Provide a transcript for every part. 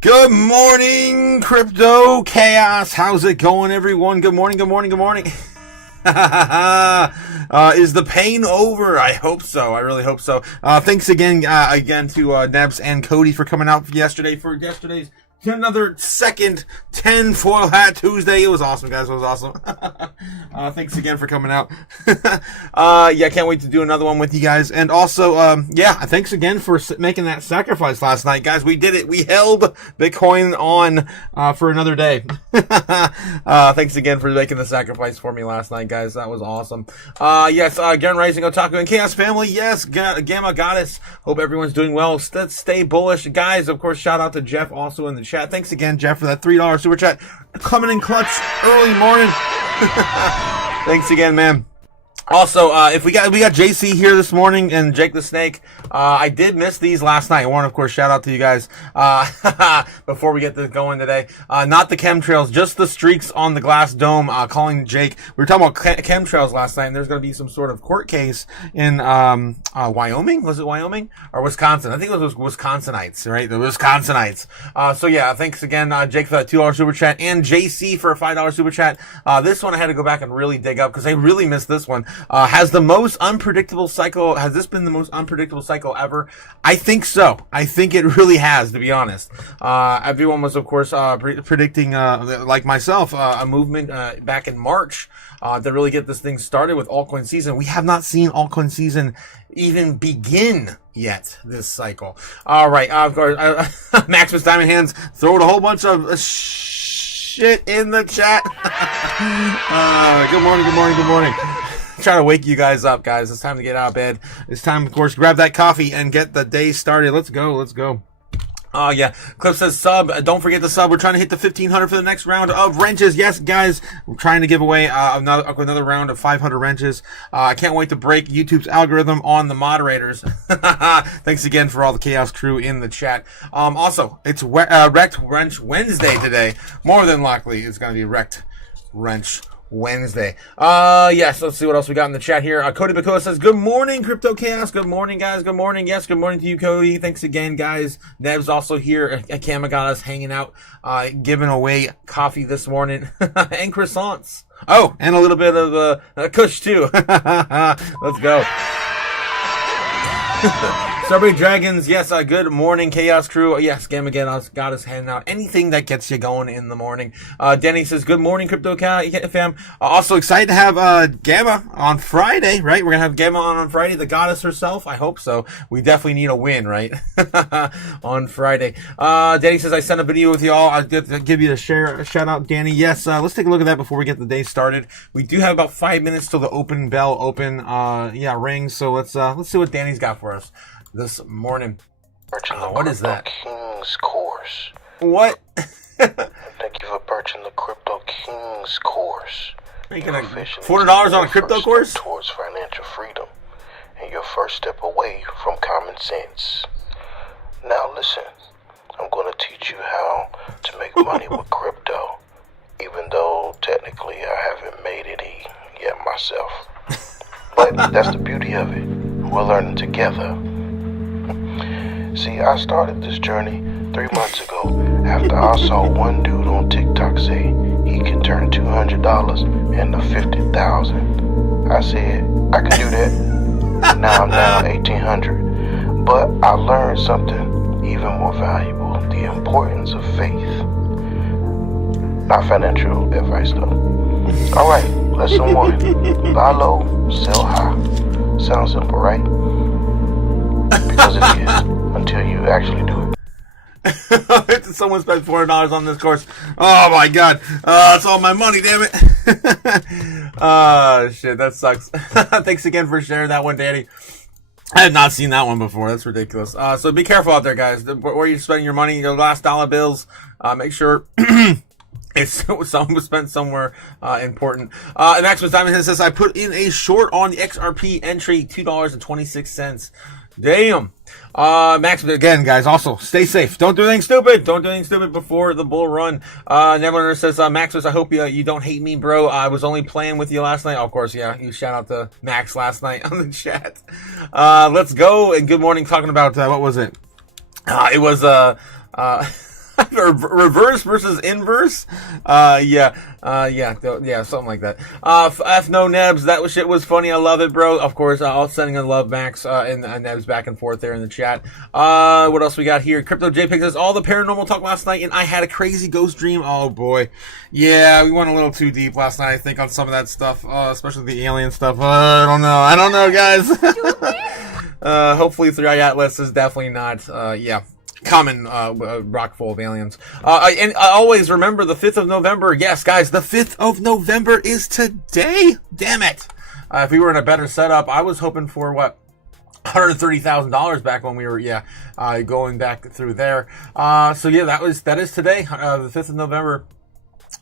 Good morning, Crypto Chaos. How's it going, everyone? Good morning, good morning, good morning. Is the pain over? I hope so. I really hope so. Thanks again to Nebs and Cody for coming out yesterday's another second 10 foil hat Tuesday. It was awesome, guys. It was awesome. Thanks again for coming out. Can't wait to do another one with you guys. And also, thanks again for making that sacrifice last night, guys. We did it. We held Bitcoin on for another day. Thanks again for making the sacrifice for me last night, guys. That was awesome. Again, Rising Otaku and Chaos family. Yes, Gamma Goddess. Hope everyone's doing well. Stay bullish, guys. Of course, shout out to Jeff also in the chat. Thanks again, Jeff, for that $3 super chat. Coming in clutch early morning. Thanks again, man. Also, if we got JC here this morning and Jake the Snake. I did miss these last night. I want to, of course, shout out to you guys before we get this going today. Not the chemtrails, just the streaks on the glass dome. Calling Jake. We were talking about chemtrails last night, and there's going to be some sort of court case in Wyoming. Was it Wyoming or Wisconsin? I think it was Wisconsinites, right? The Wisconsinites. Thanks again, Jake, for that $2 super chat, and JC for a $5 super chat. This one I had to go back and really dig up because I really missed this one. Has this been the most unpredictable cycle ever? I think so. I think it really has, to be honest. Everyone was, of course, predicting, like myself, a movement back in March to really get this thing started with altcoin season. We have not seen altcoin season even begin yet this cycle. All right, of course, Maximus Diamond Hands throwing a whole bunch of shit in the chat. Good morning. Try to wake you guys up, guys. It's time to get out of bed. It's time, of course, to grab that coffee and get the day started. Let's go. Cliff says sub. Don't forget the sub. We're trying to hit the 1,500 for the next round of wrenches. Yes, guys. We're trying to give away another round of 500 wrenches. I can't wait to break YouTube's algorithm on the moderators. Thanks again for all the Chaos crew in the chat. Also, it's Wrecked Wrench Wednesday today. More than likely, it's going to be Wrecked Wrench Wednesday. Let's see what else we got in the chat here. Cody Bakoa says, good morning, Crypto Chaos. Good morning, guys. Good morning. Yes, good morning to you, Cody. Thanks again, guys. Neb's also here. Gamma got us hanging out, giving away coffee this morning and croissants. Oh, and a little bit of kush, too. Let's go. Strawberry Dragons, yes, good morning, Chaos Crew. Yes, Gamma got us handing out anything that gets you going in the morning. Denny says, good morning, Crypto fam. Also excited to have Gamma on Friday, right? We're going to have Gamma on Friday, the goddess herself. I hope so. We definitely need a win, right? On Friday. Danny says, I sent a video with y'all. I'll give you a shout out, Danny. Yes, let's take a look at that before we get the day started. We do have about 5 minutes till the rings. So let's see what Danny's got for us this morning. What is that? Kings course. What? Thank you for purchasing the Crypto Kings course. Making $400 on a crypto course? Towards financial freedom and your first step away from common sense. Now listen, I'm going to teach you how to make money with crypto, even though technically I haven't made any yet myself. But that's the beauty of it. We're learning together. See, I started this journey 3 months ago after I saw one dude on TikTok say he could turn $200 into $50,000. I said, I can do that. Now I'm down $1,800. But I learned something even more valuable, the importance of faith. Not financial advice though. Alright, lesson 1. Buy low, sell high. Sounds simple, right? Because it is, until you actually do it. Someone spent $400 on this course. Oh my god. That's all my money, damn it. Shit, that sucks. Thanks again for sharing that one, Danny. I had not seen that one before. That's ridiculous. So be careful out there, guys. Where you're spending your money, your last dollar bills, make sure it's some was spent somewhere important. Maximus Diamond says, I put in a short on the XRP entry, $2.26. Damn. Max, again, guys, also, stay safe. Don't do anything stupid. Don't do anything stupid before the bull run. Neverlearner says, Maximus, I hope you don't hate me, bro. I was only playing with you last night. Oh, of course, yeah. You shout out to Max last night on the chat. Let's go. And good morning, talking about, what was it? It was, Or reverse versus inverse. Yeah, something like that. F no Nebs, that shit was funny. I love it, bro. Of course, I'll sending a love, Max, and Nebs back and forth there in the chat. What else we got here? Crypto JPEG says all the paranormal talk last night, and I had a crazy ghost dream. Oh boy, yeah, we went a little too deep last night, I think, on some of that stuff, especially the alien stuff. I don't know, guys. Hopefully, 3i Atlas is definitely not. Common rock full of aliens. And always remember the 5th of November. Yes, guys, the 5th of November is today. Damn it. If we were in a better setup, I was hoping for what? $130,000 back when we were, going back through there. So yeah, that is today, the 5th of November.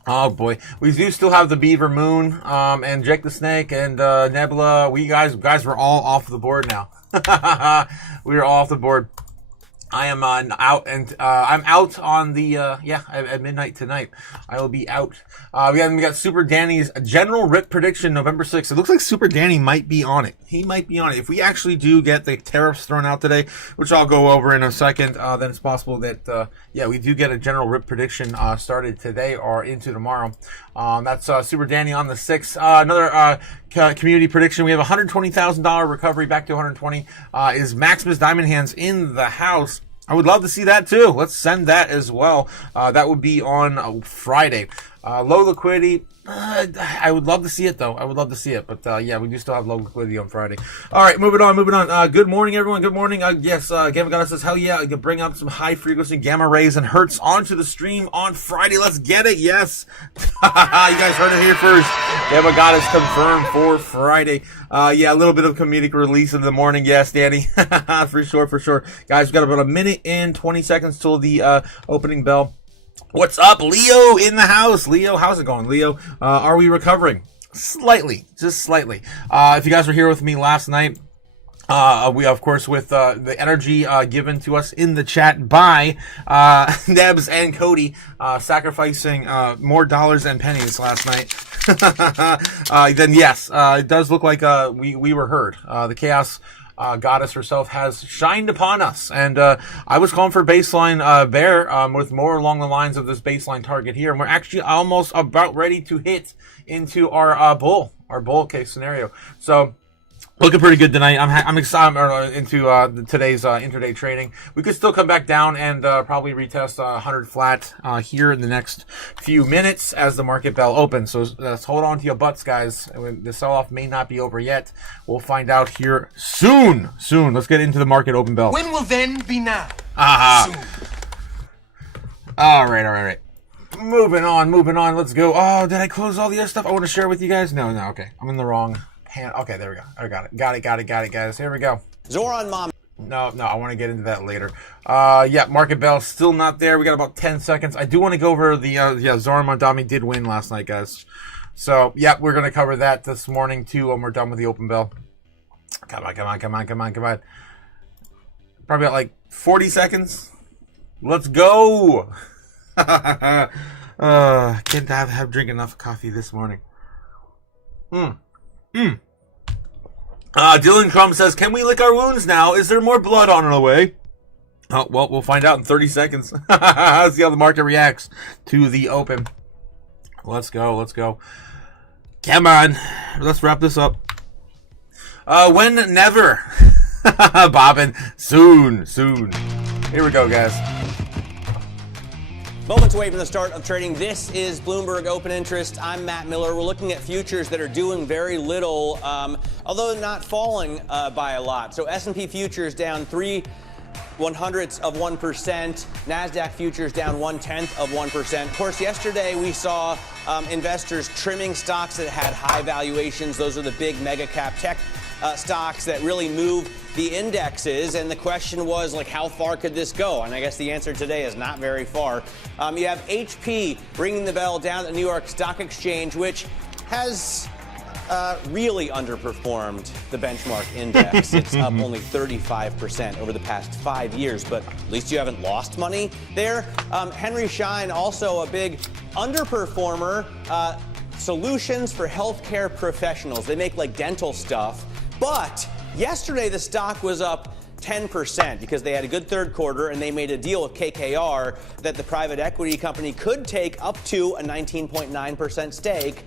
Oh boy, we do still have the Beaver Moon, and Jake the Snake and Nebula. We guys were all off the board now. We are all off the board. I am out, and I'm out on the at midnight tonight. I will be out. We got Super Danny's general rip prediction November 6th. It looks like Super Danny might be on it. He might be on it. If we actually do get the tariffs thrown out today, which I'll go over in a second, then it's possible that we do get a general rip prediction started today or into tomorrow. That's Super Danny on the 6th. Another community prediction. We have $120,000 recovery back to 120. Is Maximus Diamond Hands in the house? I would love to see that too. Let's send that as well. That would be on Friday. Low liquidity. I would love to see it though. I would love to see it, but we do still have low liquidity on Friday. All right, moving on. Good morning, everyone. Good morning. Yes, Gamma Goddess says, hell yeah, you can bring up some high frequency gamma rays and hertz onto the stream on Friday. Let's get it. Yes. You guys heard it here first. Gamma Goddess confirmed for Friday. A little bit of comedic release in the morning. Yes, Danny. For sure. Guys, we've got about a minute and 20 seconds till the opening bell. What's up, Leo in the house? Leo, how's it going, Leo? Are we recovering? Slightly, just slightly. If you guys were here with me last night, we, of course, with the energy given to us in the chat by Nebs and Cody, sacrificing more dollars and pennies last night. Then yes, it does look like we were heard. The chaos goddess herself has shined upon us, and I was calling for baseline bear with more along the lines of this baseline target here, and we're actually almost about ready to hit into our bull case scenario. So looking pretty good tonight. I'm excited into today's intraday trading. We could still come back down and probably retest 100 flat here in the next few minutes as the market bell opens. So let's hold on to your butts, guys. The sell-off may not be over yet. We'll find out here soon. Let's get into the market open bell. When will then be now? Soon. All right. Moving on. Let's go. Oh, did I close all the other stuff I want to share with you guys? No. Okay. I'm in the wrong hand. Okay, there we go. I got it, guys. Here we go. Zoran Mom. No, I want to get into that later. Market bell still not there. We got about 10 seconds. I do want to go over the Zoran Mondami did win last night, guys. So we're gonna cover that this morning too when we're done with the open bell. Come on. Probably got like 40 seconds. Let's go. Can't have drink enough coffee this morning. Dylan Crumb says, can we lick our wounds now? Is there more blood on the way? Oh, well, we'll find out in 30 seconds. See how the market reacts to the open. Let's go. Come on. Let's wrap this up. When? Never. Bobbin. Soon. Here we go, guys. Moments away from the start of trading. This is Bloomberg Open Interest. I'm Matt Miller. We're looking at futures that are doing very little, although not falling by a lot. So S&P futures down 0.03%. NASDAQ futures down 0.1%. Of course, yesterday we saw investors trimming stocks that had high valuations. Those are the big mega cap tech stocks that really move the indexes, and the question was, like, how far could this go? And I guess the answer today is not very far. You have HP ringing the bell down at the New York Stock Exchange, which has really underperformed the benchmark index. It's up only 35% over the past 5 years, but at least you haven't lost money there. Henry Schein, also a big underperformer. Solutions for healthcare professionals. They make like dental stuff, but yesterday the stock was up 10% because they had a good third quarter and they made a deal with KKR that the private equity company could take up to a 19.9% stake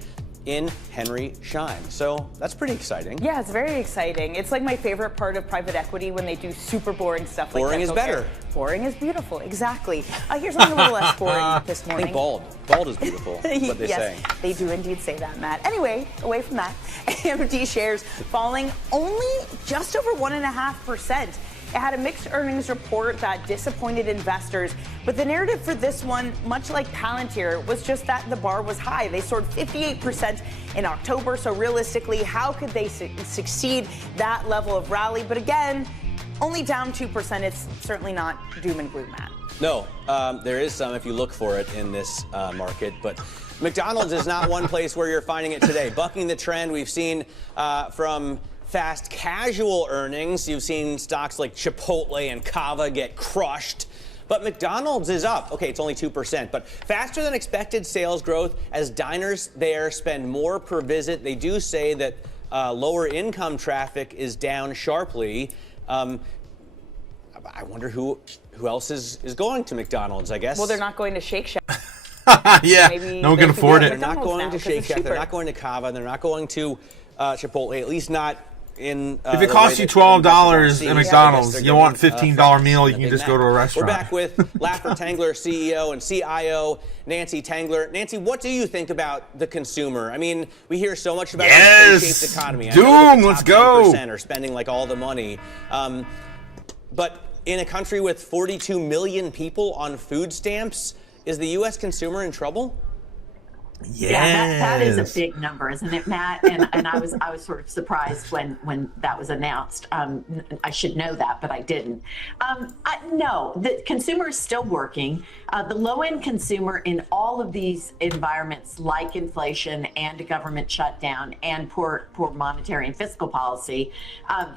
in Henry Schein. So that's pretty exciting. Yeah, it's very exciting. It's like my favorite part of private equity when they do super boring stuff like boring is better. Boring is beautiful, exactly. Here's something a little less boring this morning. I think bald. Bald is beautiful. That's what they say. They do indeed say that, Matt. Anyway, away from that, AMD shares falling only just over 1.5%. It had a mixed earnings report that disappointed investors, but the narrative for this one, much like Palantir, was just that the bar was high. They soared 58% in October, so realistically, how could they succeed that level of rally? But again, only down 2%. It's certainly not doom and gloom, Matt. No, there is some if you look for it in this market, but McDonald's is not one place where you're finding it today. Bucking the trend we've seen from fast casual earnings. You've seen stocks like Chipotle and Cava get crushed. But McDonald's is up. Okay, it's only 2%, but faster than expected sales growth as diners there spend more per visit. They do say that lower income traffic is down sharply. I wonder who else is going to McDonald's, I guess. Well, they're not going to Shake Shack. Yeah, no one can afford it. They're not going to Shake Shack. They're not going to Cava. They're not going to Chipotle, at least not in if it costs you $12 at McDonald's, you want $15 meal, you can just go to a restaurant. We're back with Laffer Tangler, CEO and CIO, Nancy Tangler. Nancy, what do you think about the consumer? I mean, we hear so much about the K-shaped economy. Doom, let's go. 10% are spending like all the money. But in a country with 42 million people on food stamps, is the U.S. consumer in trouble? Yes. Yeah, that is a big number, isn't it, Matt? And I was sort of surprised when that was announced. I should know that, but I didn't. No, the consumer is still working. The low-end consumer in all of these environments, like inflation and a government shutdown and poor monetary and fiscal policy,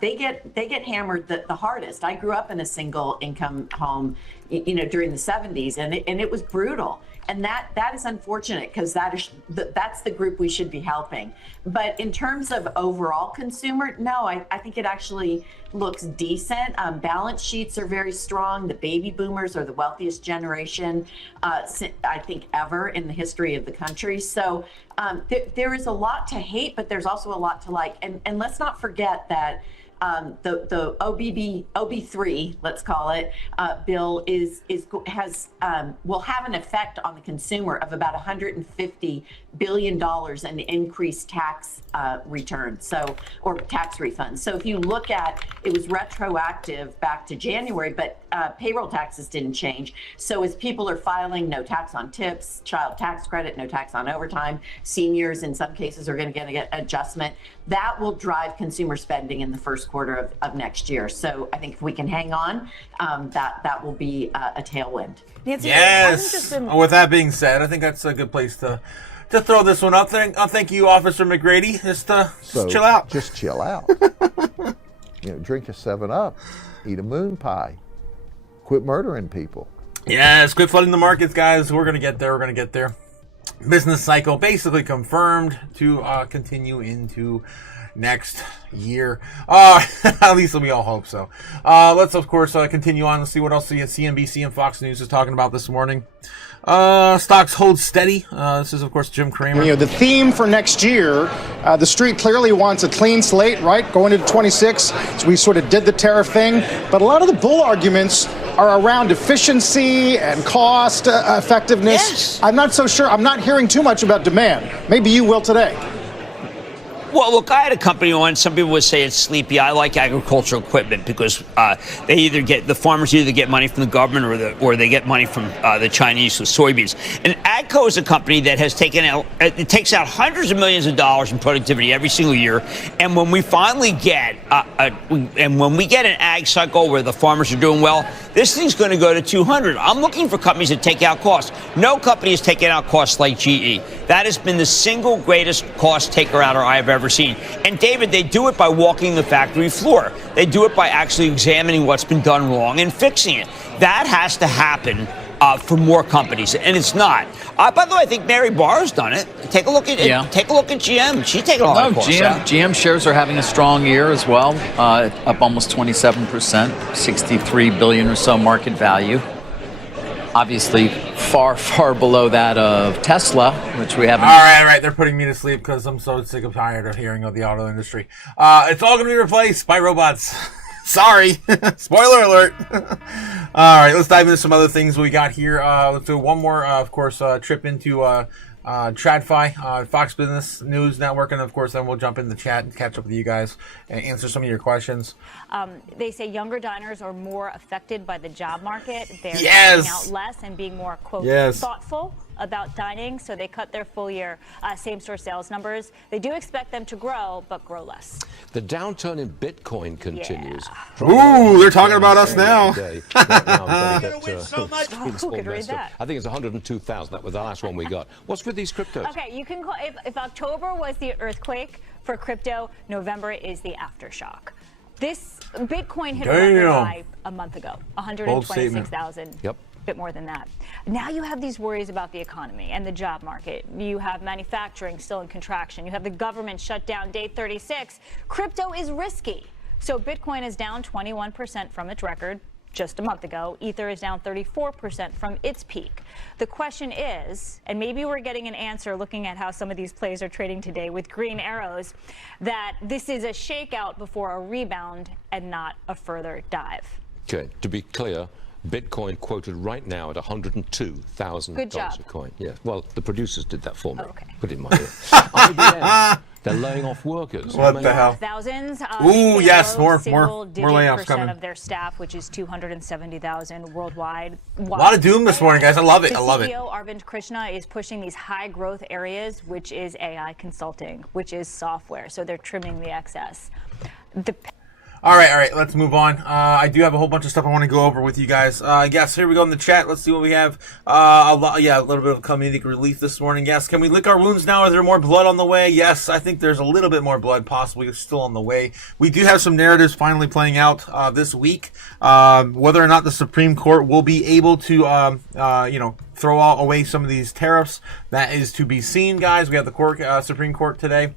they get hammered the hardest. I grew up in a single-income home, during the 70s, and it was brutal. And that is unfortunate because that's the group we should be helping. But in terms of overall consumer, no, I think it actually looks decent. Balance sheets are very strong. The baby boomers are the wealthiest generation, I think, ever in the history of the country. So there is a lot to hate, but there's also a lot to like. And let's not forget that the OB3, let's call it, bill will have an effect on the consumer of about $150 billion in increased tax returns, or tax refunds. So if you look at, it was retroactive back to January, but payroll taxes didn't change. So as people are filing no tax on tips, child tax credit, no tax on overtime, seniors in some cases are going to get an adjustment. That will drive consumer spending in the first quarter of next year. So I think if we can hang on, that will be a tailwind. Nancy, yes. With that being said, I think that's a good place to throw this one up. Thank you, Officer McGrady. Just chill out. Just chill out. Drink a 7-Up, eat a moon pie, quit murdering people. Yes, quit flooding the markets, guys. We're gonna get there. Business cycle basically confirmed to continue into next year. At least we all hope so. Let's, of course, continue on and see what else CNBC and Fox News is talking about this morning. Stocks hold steady. This is, of course, Jim Cramer. The theme for next year, the street clearly wants a clean slate, right? Going into 26, so we sort of did the tariff thing. But a lot of the bull arguments are around efficiency and cost effectiveness. Yes. I'm not so sure. I'm not hearing too much about demand. Maybe you will today. Well, look, I had a company on. Some people would say it's sleepy. I like agricultural equipment because the farmers either get money from the government or they get money from the Chinese with soybeans. And AGCO is a company that has it takes out hundreds of millions of dollars in productivity every single year. And when we finally get an ag cycle where the farmers are doing well, this thing's going to go to 200. I'm looking for companies that take out costs. No company has taken out costs like GE. That has been the single greatest cost taker outer I have ever seen. And David, they do it by walking the factory floor. They do it by actually examining what's been done wrong and fixing it. That has to happen for more companies, and it's not. By the way, I think Mary Barr's done it. Take a look at GM. She's taking a lot of costs out. GM shares are having a strong year as well, up almost 27%, 63 billion or so market value. Obviously, far, far below that of Tesla, which we haven't. All right. They're putting me to sleep because I'm so sick and tired of hearing of the auto industry. It's all going to be replaced by robots. Sorry. Spoiler alert. All right, let's dive into some other things we got here. Let's do one more, of course, trip into TradFi, Fox Business News Network, and of course, then we'll jump in the chat and catch up with you guys and answer some of your questions. They say younger diners are more affected by the job market. They're Yes. dining out less and being more, quote, Yes. thoughtful about dining, so they cut their full year same-store sales numbers. They do expect them to grow, but grow less. The downturn in Bitcoin continues. Ooh, they're talking about us now. Who could read that? I think it's 102,000. That was the last one we got. What's with these cryptos? Okay, you can call if October was the earthquake for crypto, November is the aftershock. This Bitcoin hit a record high a month ago, 126,000. Yep. Bit more than that. Now you have these worries about the economy and the job market. You have manufacturing still in contraction. You have the government shut down day 36. Crypto is risky. So Bitcoin is down 21% from its record just a month ago. Ether is down 34% from its peak. The question is, and maybe we're getting an answer looking at how some of these plays are trading today with green arrows, that this is a shakeout before a rebound and not a further dive. Okay, to be clear, Bitcoin quoted right now at $102,000 a coin. Yeah, well, the producers did that for me. Okay. Put it in my ear. IBM, they're laying off workers. What the hell? Thousands. Ooh, yes, more layoffs coming. Of their staff, which is 270,000 worldwide. A lot of doom this morning, guys. I love it. I love it. CEO Arvind Krishna is pushing these high growth areas, which is AI consulting, which is software. So they're trimming the excess. All right, let's move on. I do have a whole bunch of stuff I want to go over with you guys. Yes, here we go in the chat. Let's see what we have. A little bit of comedic relief this morning. Yes, can we lick our wounds now? Is there more blood on the way? Yes, I think there's a little bit more blood possibly still on the way. We do have some narratives finally playing out this week. Whether or not the Supreme Court will be able to, throw away some of these tariffs, that is to be seen, guys. We have the Supreme Court today.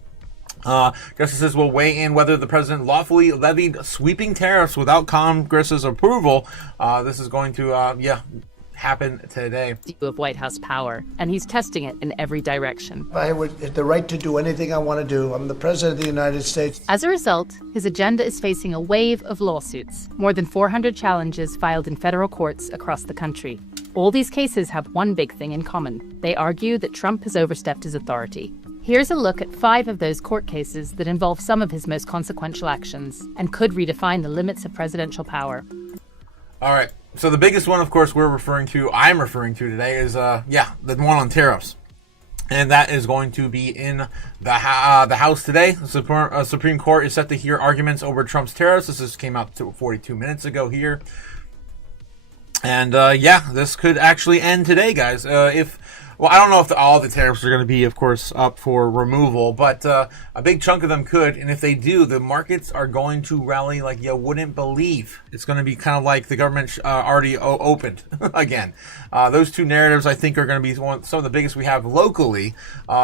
Justices will weigh in whether the president lawfully levied sweeping tariffs without Congress's approval. This is going to, happen today. Of White House power, and he's testing it in every direction. I have the right to do anything I want to do. I'm the president of the United States. As a result, his agenda is facing a wave of lawsuits. More than 400 challenges filed in federal courts across the country. All these cases have one big thing in common. They argue that Trump has overstepped his authority. Here's a look at 5 of those court cases that involve some of his most consequential actions and could redefine the limits of presidential power. All right. So the biggest one, of course, I'm referring to today is, the one on tariffs. And that is going to be in the House today. The Supreme Court is set to hear arguments over Trump's tariffs. This just came out 42 minutes ago here. And, this could actually end today, guys. I don't know if all the tariffs are going to be, of course, up for removal, but a big chunk of them could. And if they do, the markets are going to rally like you wouldn't believe. It's going to be kind of like the government already opened again. Those two narratives, I think, are going to be some of the biggest we have locally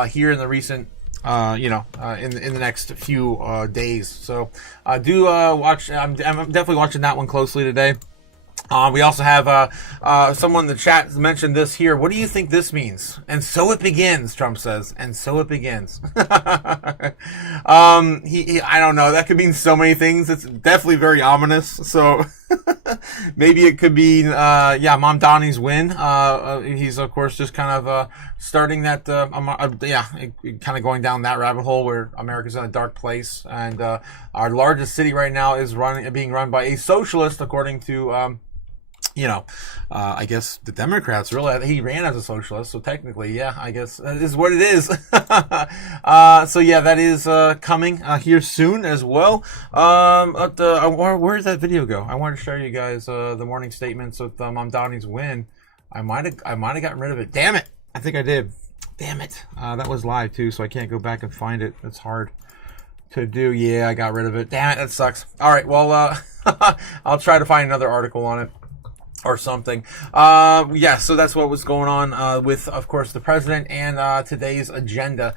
here in the recent, in the next few days. So do watch. I'm definitely watching that one closely today. We also have someone in the chat mentioned this here. What do you think this means? And so it begins, Trump says. And so it begins. I don't know. That could mean so many things. It's definitely very ominous. So maybe it could be, Mom Donnie's win. He's, of course, just kind of starting that, kind of going down that rabbit hole where America's in a dark place. And our largest city right now is being run by a socialist, according to... I guess the Democrats really, he ran as a socialist, so technically, I guess that is what it is. That is coming here soon as well. Where did that video go? I wanted to show you guys the morning statements with Mom Donnie's win. I might have gotten rid of it. Damn it! I think I did. Damn it! That was live too, so I can't go back and find it. It's hard to do. Yeah, I got rid of it. Damn it! That sucks. All right, well, I'll try to find another article on it. or something. Yeah, so that's what was going on with, of course, the president and today's agenda.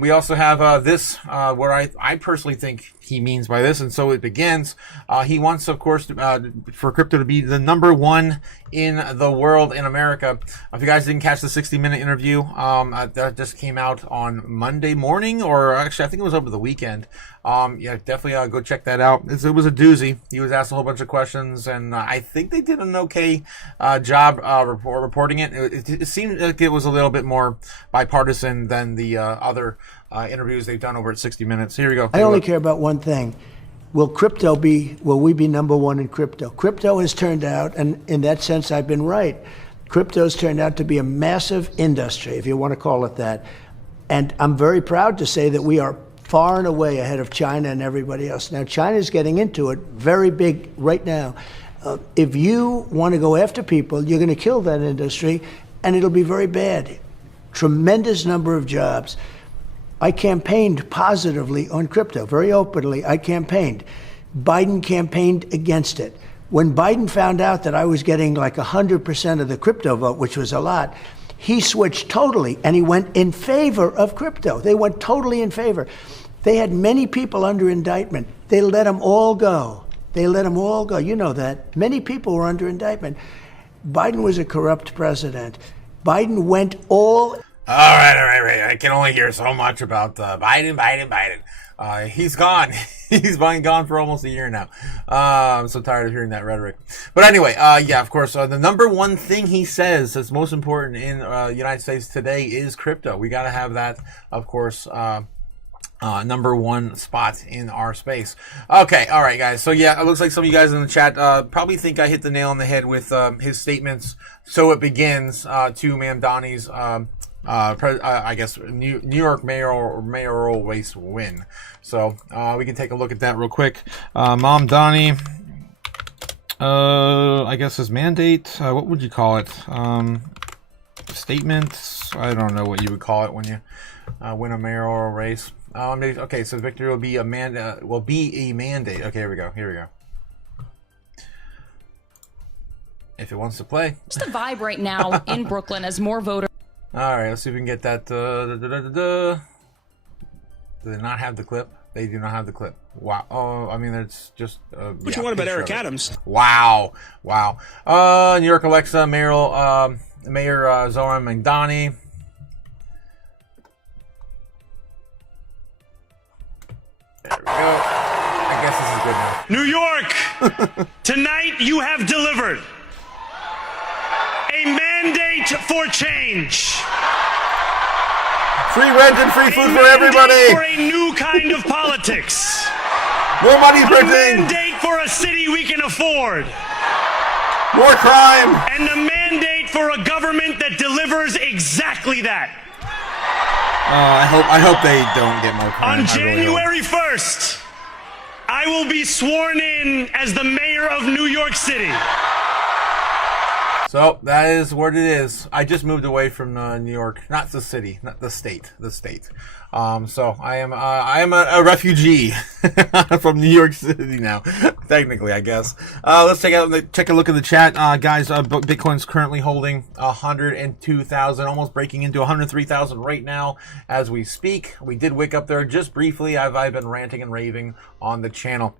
We also have this, where I personally think he means by this, and so it begins. He wants, of course, for crypto to be the #1 in the world, in America. If you guys didn't catch the 60-minute interview, that just came out on Monday morning, or actually I think it was over the weekend. Yeah, definitely go check that out. It was a doozy. He was asked a whole bunch of questions, and I think they did an okay job reporting it. It seemed like it was a little bit more bipartisan than the other interviews they've done over at 60 Minutes. Here we go. I only care about one thing. Will we be #1 in crypto? Crypto has turned out, and in that sense, I've been right. Crypto's turned out to be a massive industry, if you want to call it that. And I'm very proud to say that we are far and away ahead of China and everybody else. Now, China's getting into it very big right now. If you want to go after people, you're going to kill that industry, and it'll be very bad. Tremendous number of jobs. I campaigned positively on crypto, very openly. I campaigned. Biden campaigned against it. When Biden found out that I was getting like 100% of the crypto vote, which was a lot, he switched totally, and he went in favor of crypto. They went totally in favor. They had many people under indictment. They let them all go. They let them all go. You know that. Many people were under indictment. Biden was a corrupt president. Biden went all... All right. I can only hear so much about Biden. He's gone. He's been gone for almost a year now. I'm so tired of hearing that rhetoric. But anyway, yeah, of course, the #1 thing he says that's most important in the United States today is crypto. We got to have that, of course, #1 spot in our space. Okay, all right, guys. So yeah, it looks like some of you guys in the chat probably think I hit the nail on the head with his statements. So it begins to Mamdani's I guess New York mayoral race win. So we can take a look at that real quick. Mamdani, I guess his mandate. What would you call it? Statements. I don't know what you would call it when you win a mayoral race. Okay, so victory will be a mandate. Okay, here we go. If it wants to play. Just the vibe right now in Brooklyn as more voters. All right, let's see if we can get that. Do they not have the clip? They do not have the clip. Wow. Oh, I mean, it's just. What you want about Eric Adams? Wow. New York Alexa, Mayor Zoran Mamdani. There we go. I guess this is good now. New York, tonight you have delivered a mandate for change. Free rent and free food for everybody. For a new kind of politics. More money printing. A mandate for a city we can afford. More crime. And a mandate for a government that delivers exactly that. I hope they don't get more crime. On January 1st, I will be sworn in as the mayor of New York City. So that is what it is. I just moved away from New York, not the city, not the state, the state. So I am a refugee from New York City now, technically, I guess. Let's take a look at the chat, guys. Bitcoin's currently holding 102,000, almost breaking into 103,000 right now as we speak. We did wake up there just briefly. I've been ranting and raving on the channel.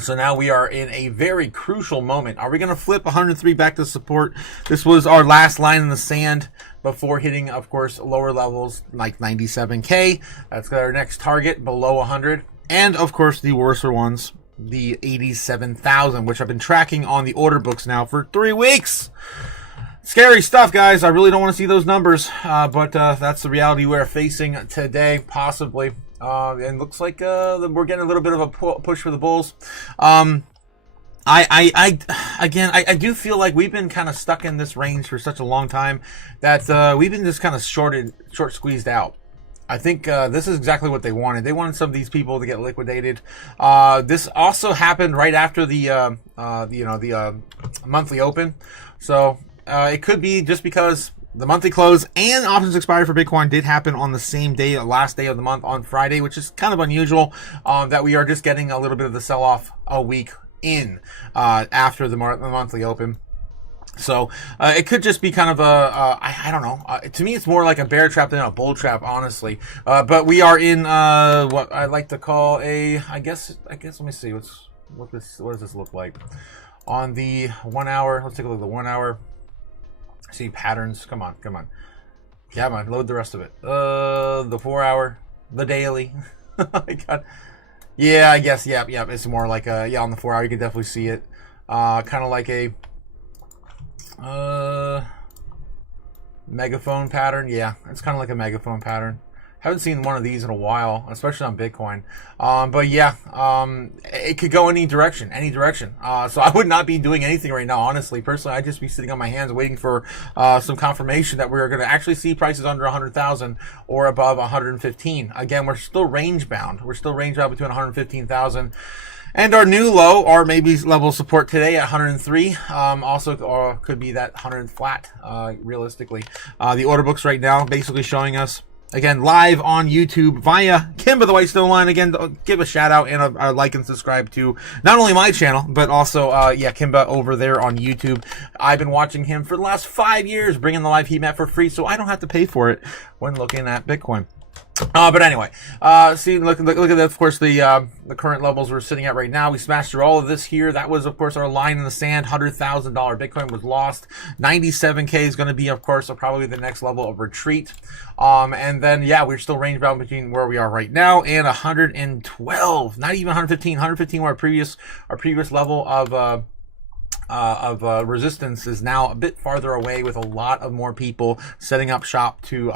So now we are in a very crucial moment. Are we going to flip 103 back to support? This was our last line in the sand before hitting, of course, lower levels like 97K. That's our next target below 100. And, of course, the worser ones, the 87,000, which I've been tracking on the order books now for 3 weeks. Scary stuff, guys. I really don't want to see those numbers, but that's the reality we're facing today, possibly. And looks like we're getting a little bit of a push for the bulls. I do feel like we've been kind of stuck in this range for such a long time that we've been just kind of short squeezed out. I think this is exactly what they wanted. They wanted some of these people to get liquidated. This also happened right after the monthly open, so it could be just because the monthly close and options expiry for Bitcoin did happen on the same day, last day of the month on Friday, which is kind of unusual, that we are just getting a little bit of the sell-off a week in after the monthly open. So it could just be kind of I don't know. To me, it's more like a bear trap than a bull trap, honestly. But we are in what I like to call I guess. Let me see. What does this look like on the 1 hour? Let's take a look at the 1 hour. See patterns. Come on. Yeah, man. Load the rest of it. The 4 hour, the daily. I got. Yeah, I guess. Yeah. It's more like on the 4 hour, you can definitely see it. Kind of like a megaphone pattern. Yeah, it's kind of like a megaphone pattern. Haven't seen one of these in a while, especially on Bitcoin. But yeah, it could go any direction. So I would not be doing anything right now, honestly. Personally, I'd just be sitting on my hands waiting for some confirmation that we're going to actually see prices under 100,000 or above 115. Again, we're still range bound. We're still range bound between 115,000 and our new low, or maybe level of support today at 103, also could be that 100 flat, realistically. The order books right now basically showing us, again, live on YouTube via Kimba the White Stone Line. Again, give a shout out and a like and subscribe to not only my channel, but also, Kimba over there on YouTube. I've been watching him for the last 5 years, bringing the live heat map for free, so I don't have to pay for it when looking at Bitcoin. But anyway, see, look at that. Of course, the current levels we're sitting at right now. We smashed through all of this here. That was, of course, our line in the sand. $100,000 Bitcoin was lost. 97K is going to be, of course, probably the next level of retreat. And then, yeah, we're still range bound between where we are right now and 112. Not even 115. 115 were our previous level of resistance is now a bit farther away, with a lot of more people setting up shop to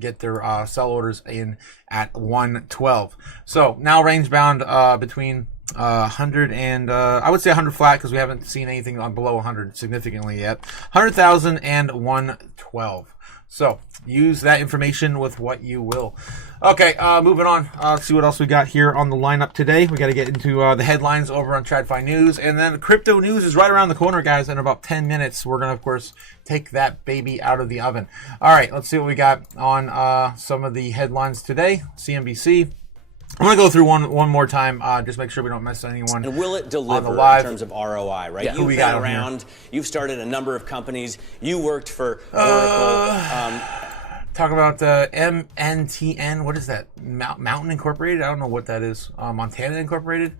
get their sell orders in at 112. So now range bound between 100 and I would say 100 flat, because we haven't seen anything on below 100 significantly yet. 100,000 and 112. So use that information with what you will. Okay, moving on. Let's see what else we got here on the lineup today. We got to get into the headlines over on TradFi News. And then crypto news is right around the corner, guys. In about 10 minutes, we're going to, of course, take that baby out of the oven. All right, let's see what we got on some of the headlines today. CNBC. I'm going to go through one more time, just make sure we don't miss anyone. And will it deliver in terms of ROI, right? Yeah, You've been around. You've started a number of companies. You worked for Oracle. Talk about MNTN. What is that? Mountain Incorporated? I don't know what that is. Montana Incorporated.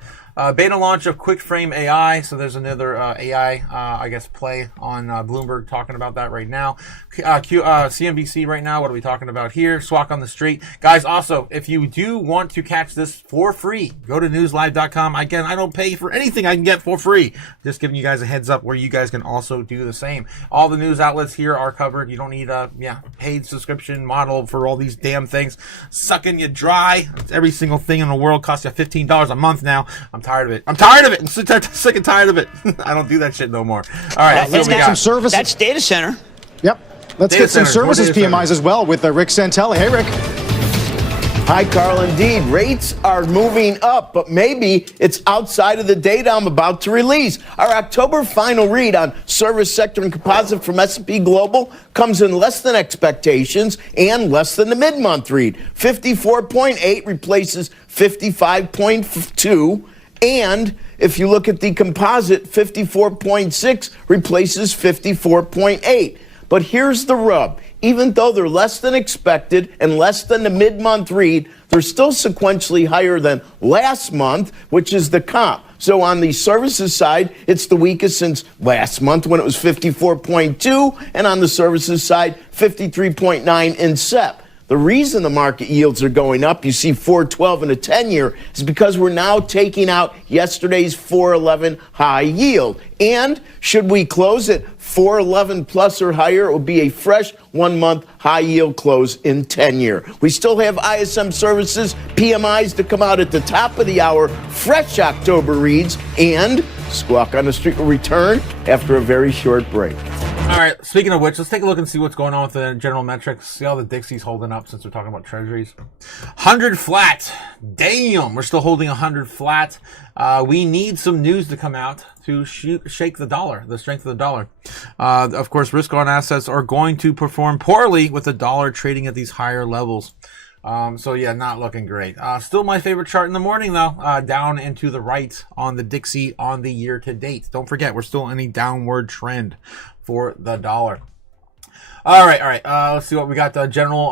Beta launch of QuickFrame AI. So there's another AI, I guess, play on Bloomberg talking about that right now. CNBC right now. What are we talking about here? Swak on the Street. Guys, also, if you do want to catch this for free, go to newslive.com. Again, I don't pay for anything I can get for free. Just giving you guys a heads up where you guys can also do the same. All the news outlets here are covered. You don't need a paid subscription model for all these damn things. Sucking you dry. Every single thing in the world costs you $15 a month now. I'm tired of it. I'm sick and tired of it. I don't do that shit no more. All right, let's get some services. That's data center. Yep. Let's get some services PMIs as well with Rick Santelli. Hey, Rick. Hi, Carl. Indeed, rates are moving up, but maybe it's outside of the data I'm about to release. Our October final read on service sector and composite from S&P Global comes in less than expectations and less than the mid-month read. 54.8 replaces 55.2, and if you look at the composite, 54.6 replaces 54.8. But here's the rub. Even though they're less than expected and less than the mid-month read, they're still sequentially higher than last month, which is the comp. So on the services side, it's the weakest since last month when it was 54.2, and on the services side, 53.9 in SEP. The reason the market yields are going up, you see 412 and a 10-year, is because we're now taking out yesterday's 411 high yield. And should we close at 411 plus or higher, it will be a fresh 1 month high yield close in 10-year. We still have ISM services, PMIs to come out at the top of the hour, fresh October reads, and Squawk on the Street will return after a very short break. All right, speaking of which, let's take a look and see what's going on with the general metrics. See how the Dixie's holding up since we're talking about treasuries. 100 flat. Damn, we're still holding 100 flat. We need some news to come out to shake the dollar, the strength of the dollar. Of course, risk-on assets are going to perform poorly with the dollar trading at these higher levels. So yeah, not looking great. Still my favorite chart in the morning though. Down and to the right on the Dixie on the year to date. Don't forget, we're still in a downward trend for the dollar. All right. Let's see what we got. The general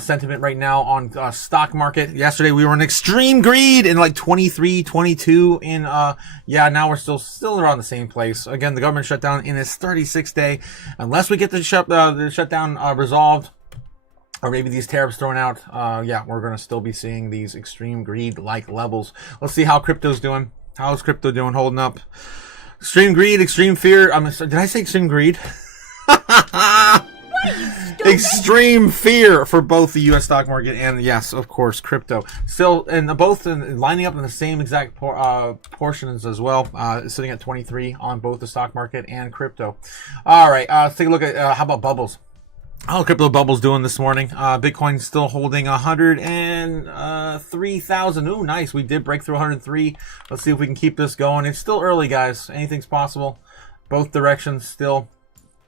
sentiment right now on stock market. Yesterday we were in extreme greed in like 23, 22. In now we're still around the same place. Again, the government shutdown in its 36th day. Unless we get the shutdown resolved, or maybe these tariffs thrown out, we're going to still be seeing these extreme greed-like levels. Let's see how crypto's doing. How's crypto doing? Holding up? Extreme greed, extreme fear. Did I say extreme greed? Extreme fear for both the U.S. stock market and, yes, of course, crypto. Still, and both lining up in the same exact portions as well, sitting at 23 on both the stock market and crypto. All right, let's take a look at how about bubbles. How crypto bubbles doing this morning? Bitcoin still holding 103,000. Ooh, nice. We did break through 103. Let's see if we can keep this going. It's still early, guys. Anything's possible. Both directions still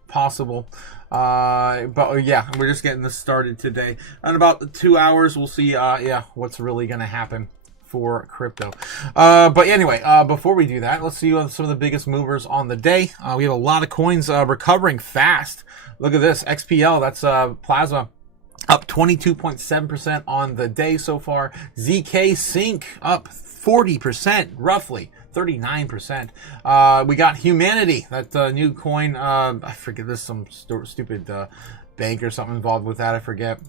possible. But yeah, we're just getting this started today. In about 2 hours, we'll see what's really going to happen for crypto. But anyway, before we do that, let's see some of the biggest movers on the day. We have a lot of coins recovering fast. Look at this, XPL, that's Plasma, up 22.7% on the day so far. ZK Sync up 40%, roughly 39%. We got Humanity, that new coin. I forget, there's some stupid bank or something involved with that. I forget.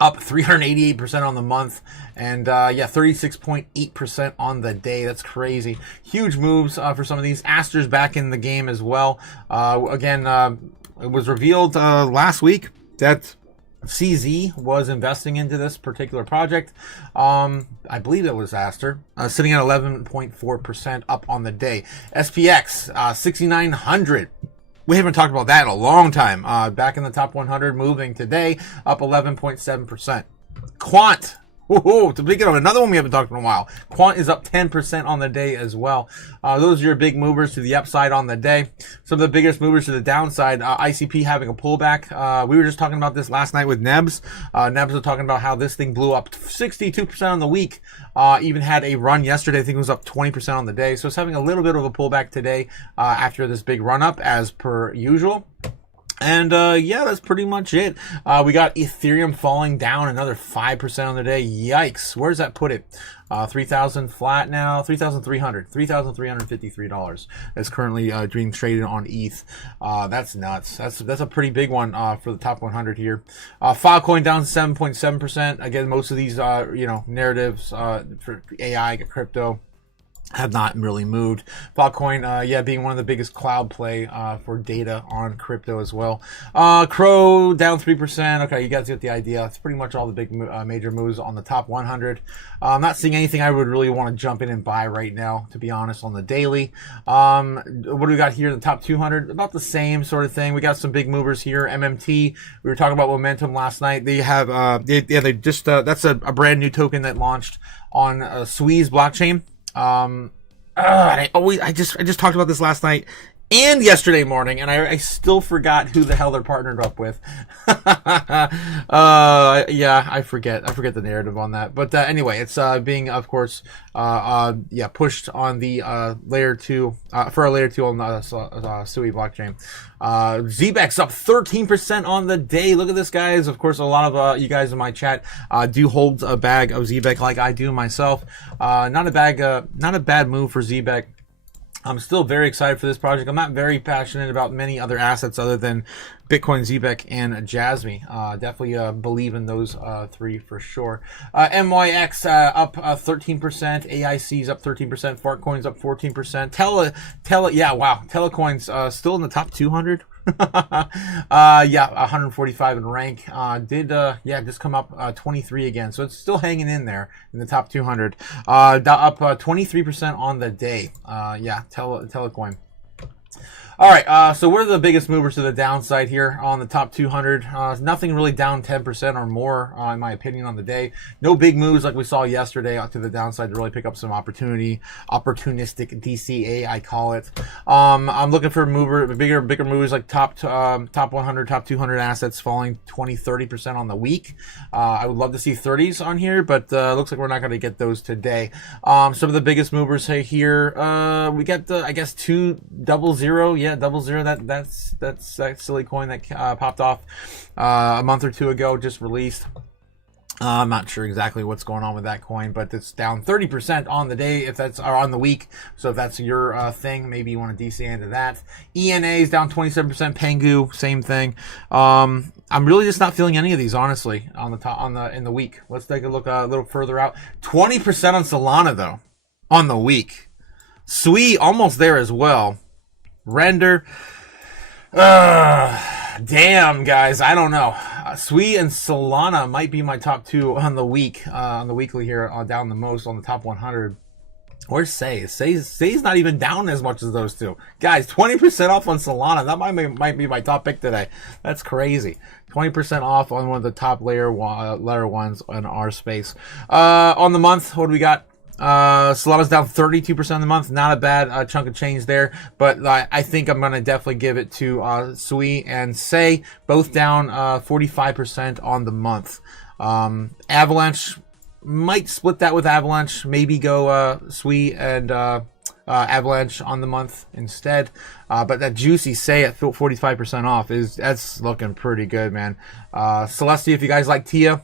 Up 388% on the month, and 36.8% on the day. That's crazy. Huge moves for some of these. Aster's back in the game as well. It was revealed last week that CZ was investing into this particular project. I believe it was Aster, sitting at 11.4% up on the day. SPX, 6,900. We haven't talked about that in a long time. Back in the top 100, moving today, up 11.7%. Quant. To begin of another one we haven't talked about in a while. Quant is up 10% on the day as well. Those are your big movers to the upside on the day. Some of the biggest movers to the downside, ICP having a pullback. We were just talking about this last night with Nebs. Nebs was talking about how this thing blew up 62% on the week. Even had a run yesterday. I think it was up 20% on the day. So it's having a little bit of a pullback today after this big run up as per usual. And that's pretty much it. We got Ethereum falling down another 5% on the day. Yikes. Where does that put it? 3,000 flat now. $3,353 is currently being traded on ETH. That's nuts. That's a pretty big one for the top 100 here. Filecoin down 7.7%. Again, most of these narratives for AI, crypto, have not really moved. Filecoin, being one of the biggest cloud play for data on crypto as well. Crow down 3%. Okay, you guys get the idea. It's pretty much all the big major moves on the top 100. I'm not seeing anything I would really want to jump in and buy right now, to be honest, on the daily. What do we got here in the top 200? About the same sort of thing. We got some big movers here. MMT, we were talking about momentum last night. They have, that's a brand new token that launched on Swee's blockchain. I just talked about this last night and yesterday morning, and I still forgot who the hell they're partnered up with. I forget the narrative on that. But anyway, it's being, of course, pushed on the layer 2 for a layer 2 on the Sui blockchain. ZBEX up 13% on the day. Look at this, guys. Of course, a lot of you guys in my chat do hold a bag of ZBEC like I do myself. Not a bad move for ZBEC. I'm still very excited for this project. I'm not very passionate about many other assets other than Bitcoin, ZBEC, and Jasmy. Definitely believe in those three for sure. MYX up 13%. AIC's up 13%. Fartcoin's up 14%. Telecoin's still in the top 200. 145 in rank. Just come up 23 again. So it's still hanging in there in the top 200. Up 23% on the day. Telecoin. All right, so what are the biggest movers to the downside here on the top 200? Nothing really down 10% or more, in my opinion, on the day. No big moves like we saw yesterday to the downside to really pick up some opportunistic DCA, I call it. I'm looking for bigger moves like top 100, top 200 assets falling 20-30% on the week. I would love to see 30s on here, but looks like we're not going to get those today. Some of the biggest movers here, we got the, I guess, 200. Yeah, 00. That's that silly coin that popped off a month or two ago, just released. I'm not sure exactly what's going on with that coin, but it's down 30% on the day, or on the week. So if that's your thing, maybe you want to DC into that. ENA is down 27%. Pengu, same thing. I'm really just not feeling any of these, honestly, in the week. Let's take a look a little further out. 20% on Solana though, on the week. Sui almost there as well. Render. Damn, guys, I don't know. Sui and Solana might be my top two on the week, on the weekly here, down the most on the top 100. Where's Say? Say's not even down as much as those two. Guys, 20% off on Solana. That might be my top pick today. That's crazy. 20% off on one of the top layer ones in our space. On the month, what do we got? Solana's down 32% of the month. Not a bad chunk of change there, but I think I'm going to definitely give it to Sui and Say, both down 45% on the month. Avalanche, might split that with Avalanche, maybe go Sui and Avalanche on the month instead. But that juicy Say at 45% off that's looking pretty good, man. Celestia, if you guys like Tia.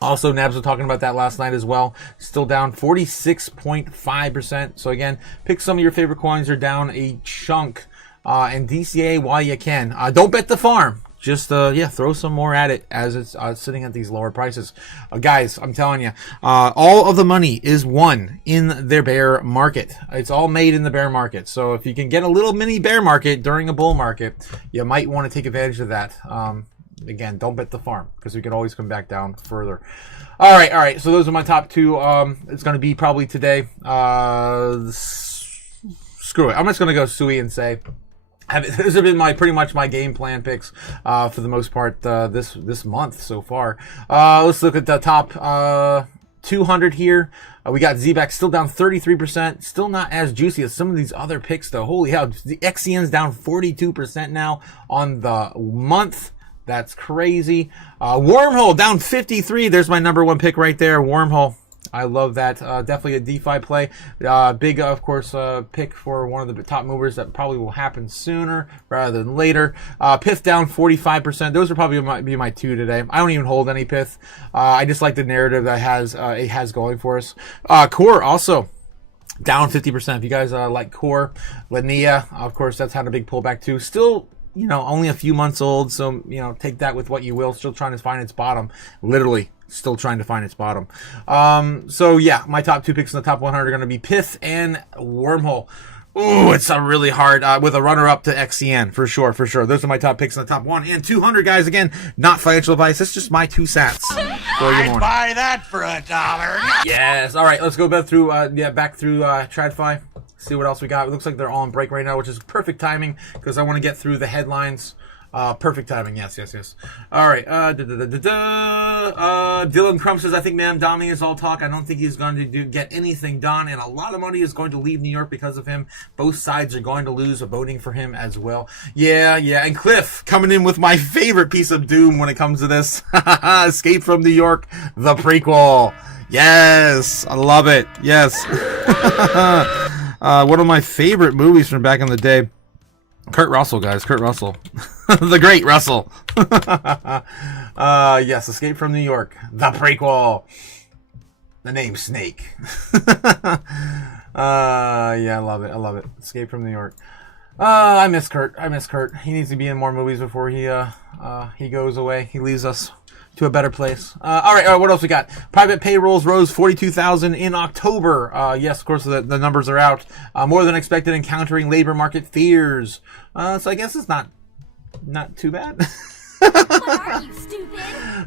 Also, Nabs was talking about that last night as well. Still down 46.5%. So again, pick some of your favorite coins. They're down a chunk. And DCA while you can. Don't bet the farm. Just, throw some more at it as it's sitting at these lower prices. Guys, I'm telling you, all of the money is won in their bear market. It's all made in the bear market. So if you can get a little mini bear market during a bull market, you might want to take advantage of that. Again, don't bet the farm because we can always come back down further. All right. So those are my top two. It's going to be probably today. Screw it. I'm just going to go Sui and Say. Those have been pretty much my game plan picks for the most part this month so far. Let's look at the top 200 here. We got ZBAC still down 33%. Still not as juicy as some of these other picks though. Holy hell. The XCN's down 42% now on the month. That's crazy. Wormhole down 53. There's my number one pick right there. Wormhole. I love that. Definitely a DeFi play. Big, of course, pick for one of the top movers that probably will happen sooner rather than later. Pith down 45%. Those are probably be my two today. I don't even hold any Pith. I just like the narrative that it has going for us. Core also down 50%. If you guys like Core, Linnea, of course, that's had a big pullback too. Still, only a few months old, so, take that with what you will. Still trying to find its bottom. Literally, still trying to find its bottom. So, yeah, my top two picks in the top 100 are going to be Pith and Wormhole. Ooh, it's a really hard, with a runner-up to XCN, for sure. Those are my top picks in the top 1 and 200, guys. Again, not financial advice. It's just my 2 cents. I'd buy that for $1. Yes. All right, let's go back through, TradFi. See what else we got. It looks like they're all on break right now, which is perfect timing because I want to get through the headlines. Perfect timing. Yes. All right. Dylan Crump says, I think Madame Doming is all talk. I don't think he's going to get anything done, and a lot of money is going to leave New York because of him. Both sides are going to lose voting for him as well. Yeah. And Cliff coming in with my favorite piece of doom when it comes to this. Escape from New York, the prequel. Yes. I love it. Yes. One of my favorite movies from back in the day. Kurt Russell, guys. Kurt Russell. The great Russell. Yes, Escape from New York. The prequel. The name Snake. Yeah, I love it. Escape from New York. I miss Kurt. He needs to be in more movies before he goes away. He leaves us to a better place. All right, what else we got? Private payrolls rose 42,000 in October. Yes, of course, the numbers are out. More than expected, encountering labor market fears. So I guess it's not too bad. What are you, stupid?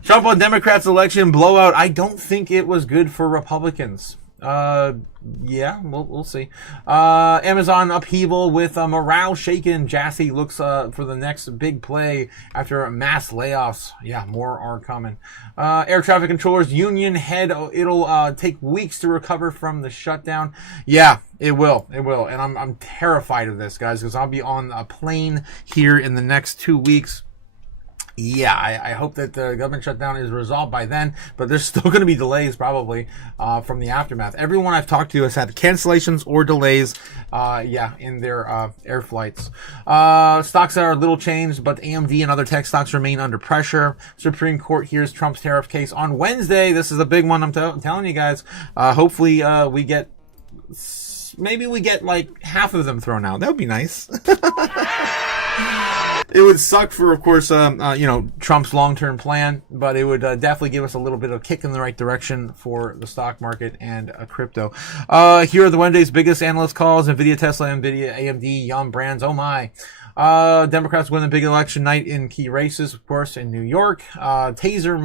Trump on Democrats election blowout. I don't think it was good for Republicans. Yeah, we'll see. Amazon upheaval with morale shaken. Jassy looks for the next big play after mass layoffs. Yeah, more are coming. Air traffic controllers union head. It'll take weeks to recover from the shutdown. Yeah, it will. It will. And I'm terrified of this, guys, because I'll be on a plane here in the next 2 weeks. Yeah, I hope that the government shutdown is resolved by then, but there's still going to be delays probably from the aftermath. Everyone I've talked to has had cancellations or delays, in their air flights. Stocks are a little changed, but AMD and other tech stocks remain under pressure. Supreme Court hears Trump's tariff case on Wednesday. This is a big one, I'm telling you guys. Hopefully we get like half of them thrown out. That would be nice. It would suck for, of course, Trump's long-term plan, but it would definitely give us a little bit of a kick in the right direction for the stock market and crypto. Here are the Wednesday's biggest analyst calls: NVIDIA, Tesla, NVIDIA, AMD, Yum Brands. Oh my. Democrats win the big election night in key races, of course, in New York. Taser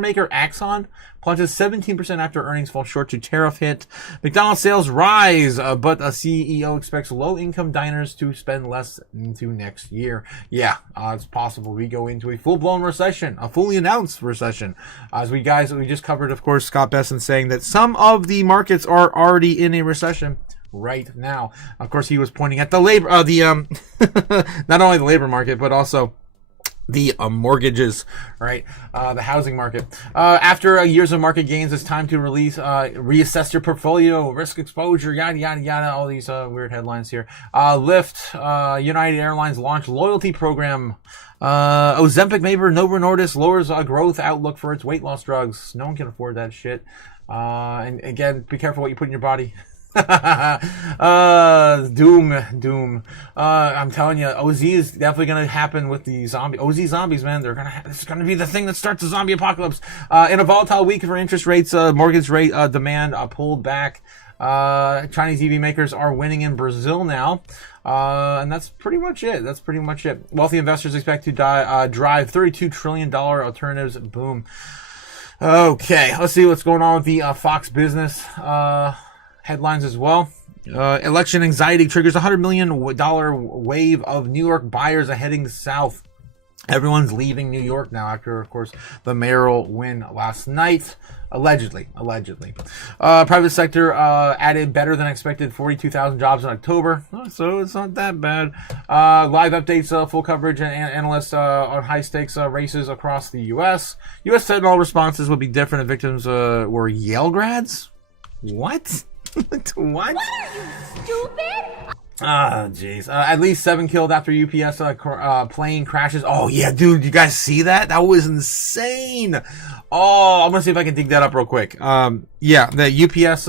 maker Axon plunges 17% after earnings fall short to tariff hit. McDonald's sales rise, but a CEO expects low-income diners to spend less into next year. Yeah, it's possible we go into a full-blown recession, a fully announced recession. As we just covered, of course, Scott Besson saying that some of the markets are already in a recession right now. Of course, he was pointing at the labor, not only the labor market, but also the mortgages, right? The housing market. After years of market gains, it's time to reassess your portfolio, risk exposure, yada, yada, yada. All these weird headlines here. Lyft, United Airlines launch loyalty program. Ozempic Novo Nordisk lowers growth outlook for its weight loss drugs. No one can afford that shit. And again, be careful what you put in your body. Doom. I'm telling you, OZ is definitely going to happen with the OZ zombies, man. This is going to be the thing that starts the zombie apocalypse. In a volatile week for interest rates, mortgage rate demand pulled back. Chinese EV makers are winning in Brazil now. And that's pretty much it. Wealthy investors expect to drive $32 trillion alternatives. Boom. Okay, let's see what's going on with the Fox Business headlines as well. Election anxiety triggers $100 million wave of New York buyers heading south. Everyone's leaving New York now after, of course, the mayoral win last night. Allegedly. Private sector added better than expected 42,000 jobs in October, so it's not that bad. Live updates, full coverage, and analysts on high-stakes races across the U.S. U.S. fentanyl responses would be different if victims were Yale grads? What? What? What are you, stupid? Ah, jeez. At least 7 killed after UPS plane crashes. Oh, yeah, dude. You guys see that? That was insane. Oh, I'm going to see if I can dig that up real quick. Yeah, the UPS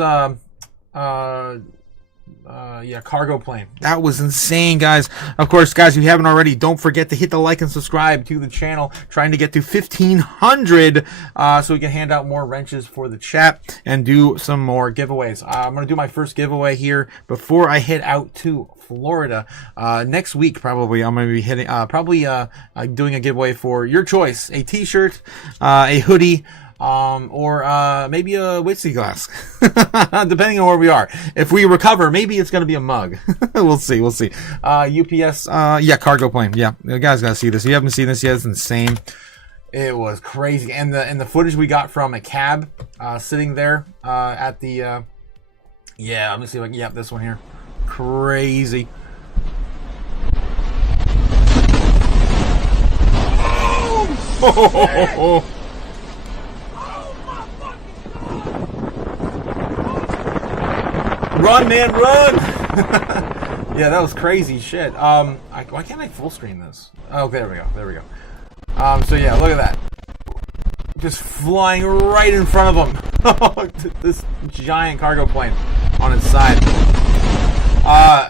cargo plane. That was insane, guys. Of course, guys, if you haven't already, don't forget to hit the like and subscribe to the channel. Trying to get to 1,500 so we can hand out more wrenches for the chat and do some more giveaways. I'm going to do my first giveaway here before I head out to Florida. Next week, probably, I'm going to be hitting, doing a giveaway for your choice. A t-shirt, a hoodie, or maybe a whiskey glass, depending on where we are. If we recover, maybe it's going to be a mug. We'll see. UPS, cargo plane. Yeah, you guys got to see this. If you haven't seen this yet, it's insane. It was crazy. And the footage we got from a cab sitting there at the, let me see if I can, this one here. Crazy. Oh! Run, man, run! Yeah, that was crazy shit. Why can't I full screen this? Oh, there we go. So yeah, look at that. Just flying right in front of them. This giant cargo plane on its side.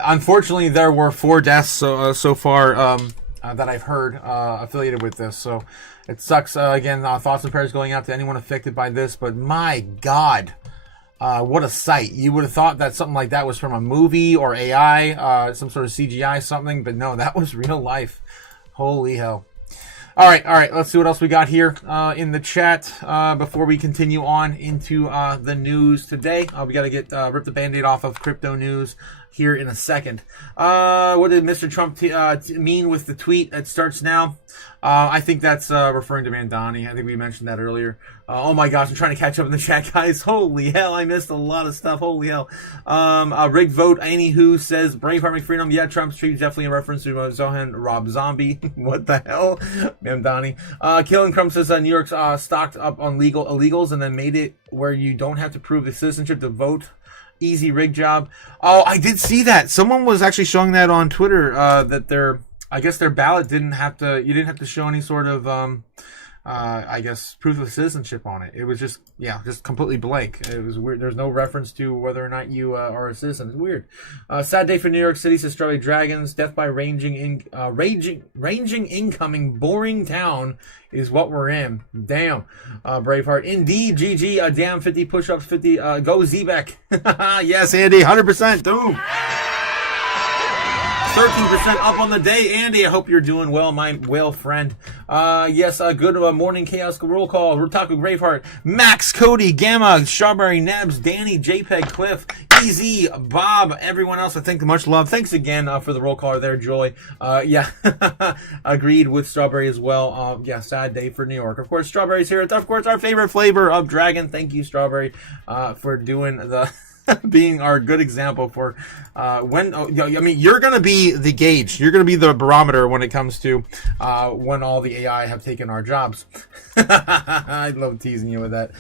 Unfortunately, there were 4 deaths so far that I've heard affiliated with this. So it sucks. Again, thoughts and prayers going out to anyone affected by this. But my God. What a sight. You would have thought that something like that was from a movie or AI, some sort of CGI something, but no, that was real life. Holy hell. All right. Let's see what else we got here in the chat before we continue on into the news today. We got to get rip the Band-Aid off of crypto news here in a second. What did Mr. Trump mean with the tweet that starts now? I think that's referring to Mandani. I think we mentioned that earlier. Oh my gosh, I'm trying to catch up in the chat, guys. Holy hell, I missed a lot of stuff. Holy hell. Rigged Vote, Anywho says, Braveheart McFreedom, yeah, Trump's tweet definitely a reference to Zohan Rob Zombie. What the hell? Mandani. Killing Crumb says New York's stocked up on illegals and then made it where you don't have to prove the citizenship to vote. Easy rig job. Oh, I did see that. Someone was actually showing that on Twitter, that I guess their ballot you didn't have to show any sort of, I guess, proof of citizenship on it. It was just completely blank. It was weird. There's no reference to whether or not you are a citizen. It's weird. Sad day for New York City, says Strawberry Dragons. Death by raging incoming, boring town is what we're in. Damn. Braveheart. Indeed, GG. Damn, 50 push-ups, 50. Go Zebek. Yes, Andy, 100%. Doom. 13% up on the day, Andy. I hope you're doing well, my whale friend. Yes, good morning, Chaos Roll Call. Otaku, Braveheart, Max, Cody, Gamma, Strawberry, Nebs, Danny, JPEG, Cliff, EZ, Bob, everyone else. I think much love. Thanks again for the roll call there, Joy. Yeah, agreed with Strawberry as well. Yeah, sad day for New York. Of course, Strawberry's here. It's, of course, our favorite flavor of Dragon. Thank you, Strawberry, for doing the... being our good example for you're going to be the gauge. You're going to be the barometer when it comes to when all the AI have taken our jobs. I love teasing you with that.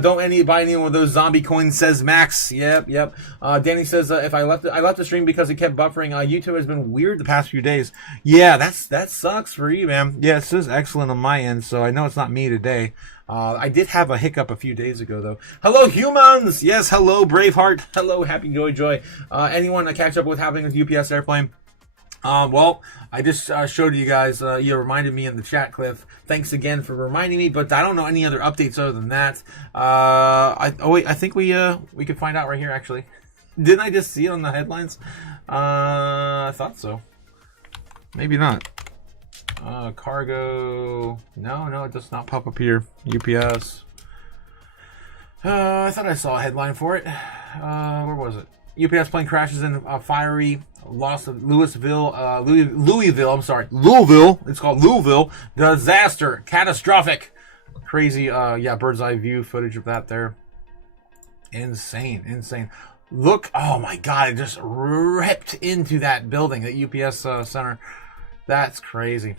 Don't buy any of those zombie coins, says Max. Yep. Danny says if I left the stream because it kept buffering. YouTube has been weird the past few days. Yeah, that sucks for you, man. Yeah, it says excellent on my end, so I know it's not me today. I did have a hiccup a few days ago, though. Hello, humans! Yes, hello, Braveheart. Hello, Happy Joy. Anyone to catch up with happening with UPS Airplane? Well, I just showed you guys, you reminded me in the chat, Cliff. Thanks again for reminding me, but I don't know any other updates other than that. I think we could find out right here, actually. Didn't I just see it on the headlines? I thought so. Maybe not. Cargo. No, it does not pop up here. UPS. I thought I saw a headline for it. Where was it? UPS plane crashes in a fiery loss of Louisville. Louisville. It's called Louisville. Disaster. Catastrophic. Crazy. Yeah, bird's eye view footage of that there. Insane. Look. Oh my God! It just ripped into that building, that UPS center. That's crazy.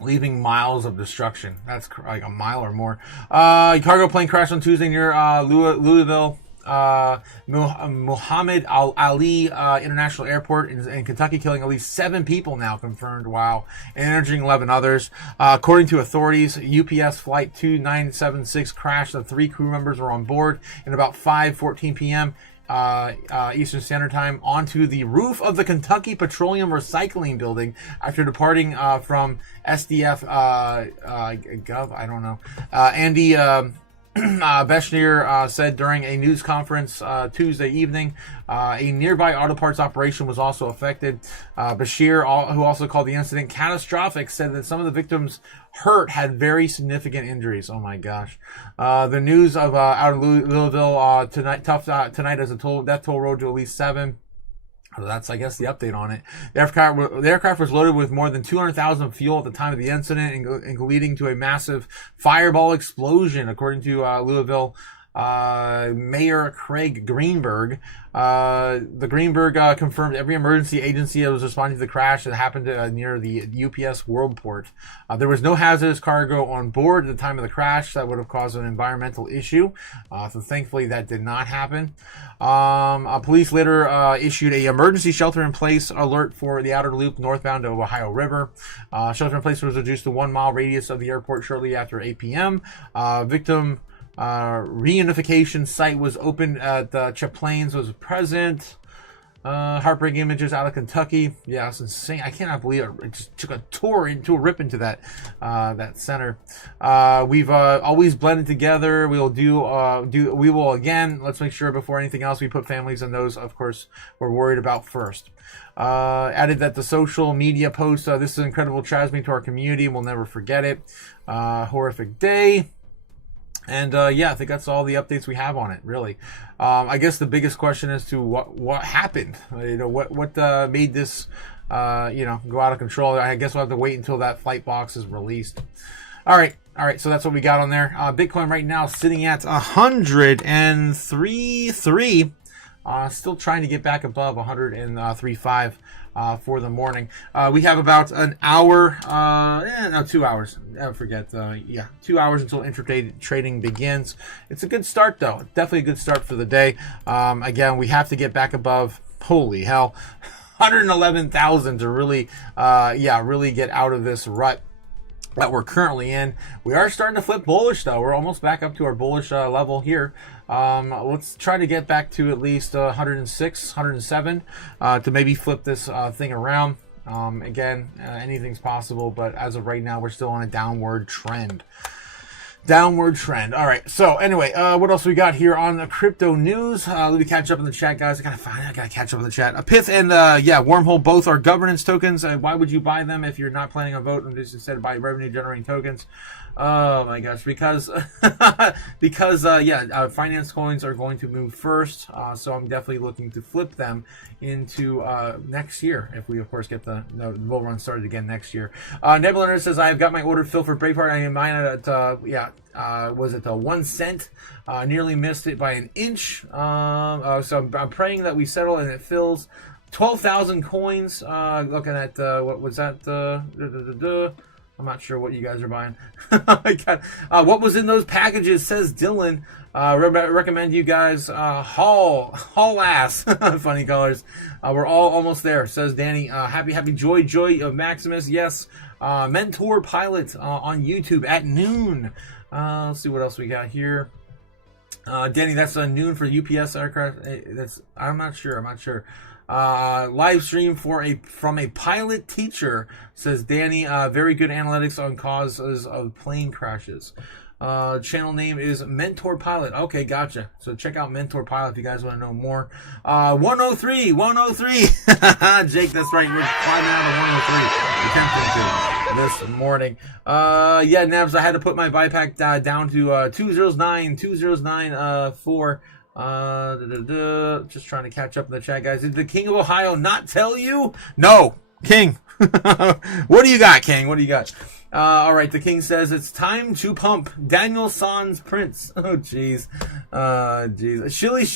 Leaving miles of destruction. That's like a mile or more. Cargo plane crashed on Tuesday near Louisville. Muhammad Ali International Airport in Kentucky, killing at least 7 people now confirmed. Wow. And injuring 11 others. According to authorities, UPS Flight 2976 crashed. The 3 crew members were on board in about 5:14 p.m. Eastern Standard Time onto the roof of the Kentucky Petroleum Recycling Building after departing from SDF GOV. I don't know. Andy Beshneer said during a news conference Tuesday evening, a nearby auto parts operation was also affected. Bashir, who also called the incident catastrophic, said that some of the victims hurt had very significant injuries. Oh my gosh. The news of out of Louisville tonight as a death toll rode to at least 7. So that's, I guess, the update on it. The aircraft was loaded with more than 200,000 fuel at the time of the incident, and leading to a massive fireball explosion, according to Louisville Mayor Craig Greenberg. The Greenberg confirmed every emergency agency that was responding to the crash that happened near the UPS Worldport. There was no hazardous cargo on board at the time of the crash that would have caused an environmental issue. So thankfully that did not happen. Police later issued a emergency shelter-in-place alert for the outer loop northbound of Ohio River. Shelter-in-place was reduced to 1 mile radius of the airport shortly after 8 p.m. Victim reunification site was opened at Chaplains was present. Heartbreaking images out of Kentucky. Yeah, it's insane. I cannot believe it. It just took a rip into that center. We've always blended together. We will again. Let's make sure before anything else we put families and those, of course, we're worried about first. Added that the social media post, this is an incredible tragedy to our community. We'll never forget it. Horrific day. And yeah, I think that's all the updates we have on it, really. I guess the biggest question is to what happened. What made this go out of control. I guess we'll have to wait until that flight box is released. All right. So that's what we got on there. Bitcoin right now sitting at 103.3. Still trying to get back above 103.5. For the morning. We have about an hour, 2 hours. I forget. 2 hours until intraday trading begins. It's a good start, though. Definitely a good start for the day. Again, we have to get back above, holy hell, 111,000 to really, really get out of this rut that we're currently in. We are starting to flip bullish, though. We're almost back up to our bullish level here. Let's try to get back to at least 106, 107 to maybe flip this thing around. Again, anything's possible, but as of right now, we're still on a downward trend. All right. So anyway, what else we got here on the crypto news? Let me catch up in the chat, guys. I gotta catch up in the chat. Pith and Wormhole both are governance tokens. Why would you buy them if you're not planning on voting? Just instead buy revenue generating tokens. Oh my gosh, because finance coins are going to move first, so I'm definitely looking to flip them into next year if we of course get the bull run started again next year. Nebulator says I've got my order filled for Braveheart. I am mine at was it 1 cent? Nearly missed it by an inch. So I'm praying that we settle and it fills. 12,000 coins. Looking at what was that? I'm not sure what you guys are buying. What was in those packages, says Dylan. Recommend you guys haul ass. Funny colors. We're all almost there, says Danny. Happy joy of Maximus. Yes. Mentor Pilot on YouTube at noon. Let's see what else we got here. Danny, that's noon for UPS aircraft. I'm not sure. Live stream from a pilot teacher, says Danny. Very good analytics on causes of plane crashes. Channel name is Mentor Pilot. Okay, gotcha. So check out Mentor Pilot if you guys want to know more. 103. Jake, that's right. We're climbing out of 103. Attempting to this morning. Nabs, I had to put my buyback down to 2094. Just trying to catch up in the chat, guys. Did the King of Ohio not tell you? No, King. What do you got, King? What do you got? All right, the King says it's time to pump Daniel San's Prince. Oh, jeez. Shilly.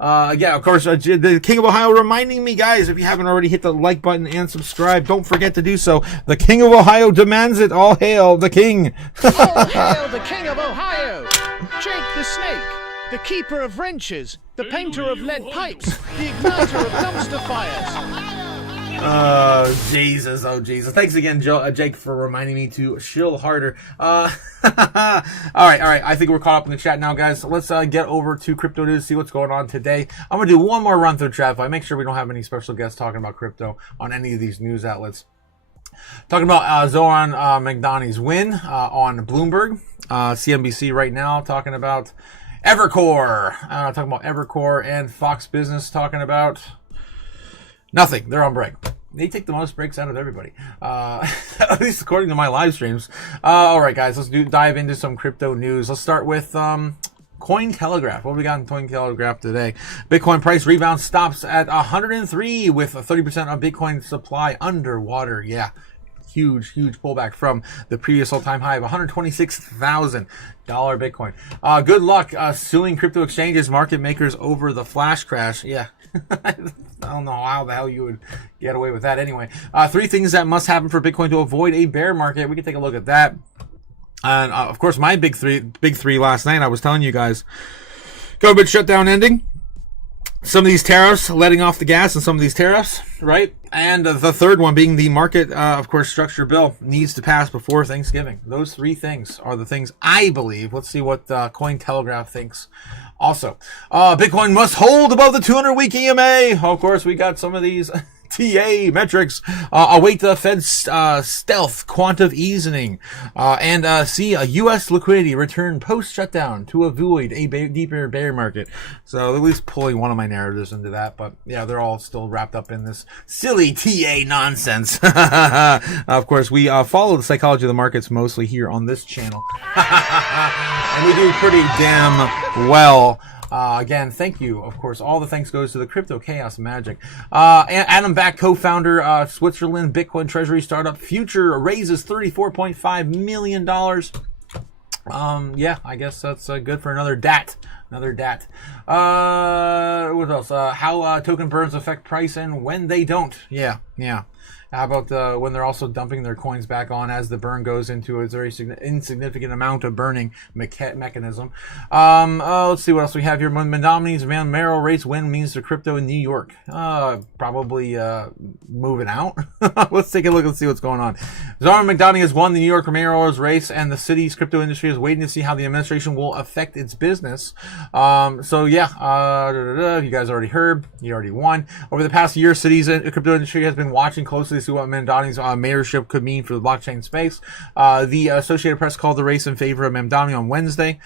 Of course, the King of Ohio reminding me, guys, if you haven't already hit the like button and subscribe, don't forget to do so. The King of Ohio demands it. All hail the King. All hail the King of Ohio. Jake the Snake. The keeper of wrenches, the painter of lead pipes, the igniter of dumpster fires. Jesus. Thanks again, Jake, for reminding me to shill harder. All right. I think we're caught up in the chat now, guys. So let's get over to crypto news, see what's going on today. I'm going to do one more run through TradFi. Make sure we don't have any special guests talking about crypto on any of these news outlets. Talking about Zoran Magdani's win on Bloomberg. CNBC right now talking about Evercore. Talking about Evercore, and Fox Business talking about nothing. They're on break. They take the most breaks out of everybody, at least according to my live streams. All right, guys, let's dive into some crypto news. Let's start with Cointelegraph. What we got in Cointelegraph today? Bitcoin price rebound stops at 103 with 30% of Bitcoin supply underwater. Yeah. Huge pullback from the previous all-time high of $126,000 Bitcoin. Good luck suing crypto exchanges, market makers over the flash crash. Yeah. I don't know how the hell you would get away with that anyway. 3 things that must happen for Bitcoin to avoid a bear market. We can take a look at that. And of course, my big three last night, I was telling you guys, COVID shutdown ending. Some of these tariffs letting off the gas, and some of these tariffs, right? And the third one being the market, of course, structure bill needs to pass before Thanksgiving. Those 3 things are the things I believe. Let's see what Cointelegraph thinks Also, Bitcoin must hold above the 200-week EMA. Of course, we got some of these TA metrics. Await the Fed's stealth quantitative easing, and see a U.S. liquidity return post-shutdown to avoid a deeper bear market. So at least pulling one of my narratives into that, but yeah, they're all still wrapped up in this silly TA nonsense. Of course, we follow the psychology of the markets mostly here on this channel, and we do pretty damn well. Again, thank you. Of course, all the thanks goes to the Crypto Chaos Magic. Adam Back, co-founder, Switzerland Bitcoin Treasury startup Future raises $34.5 million. Yeah, I guess that's good for another DAT. Another DAT. What else? How token burns affect price and when they don't. Yeah. How about when they're also dumping their coins back on as the burn goes into a very insignificant amount of burning mechanism. Let's see what else we have here. Mandomini's Monero race win means to crypto in New York. Probably moving out. Let's take a look and see what's going on. Zara McDonough has won the New York Monero's race, and the city's crypto industry is waiting to see how the administration will affect its business. So yeah, you guys already heard. He already won. Over the past year, city's crypto industry has been watching closely to see what Mamdani's mayorship could mean for the blockchain space. The Associated Press called the race in favor of Mamdani on Wednesday.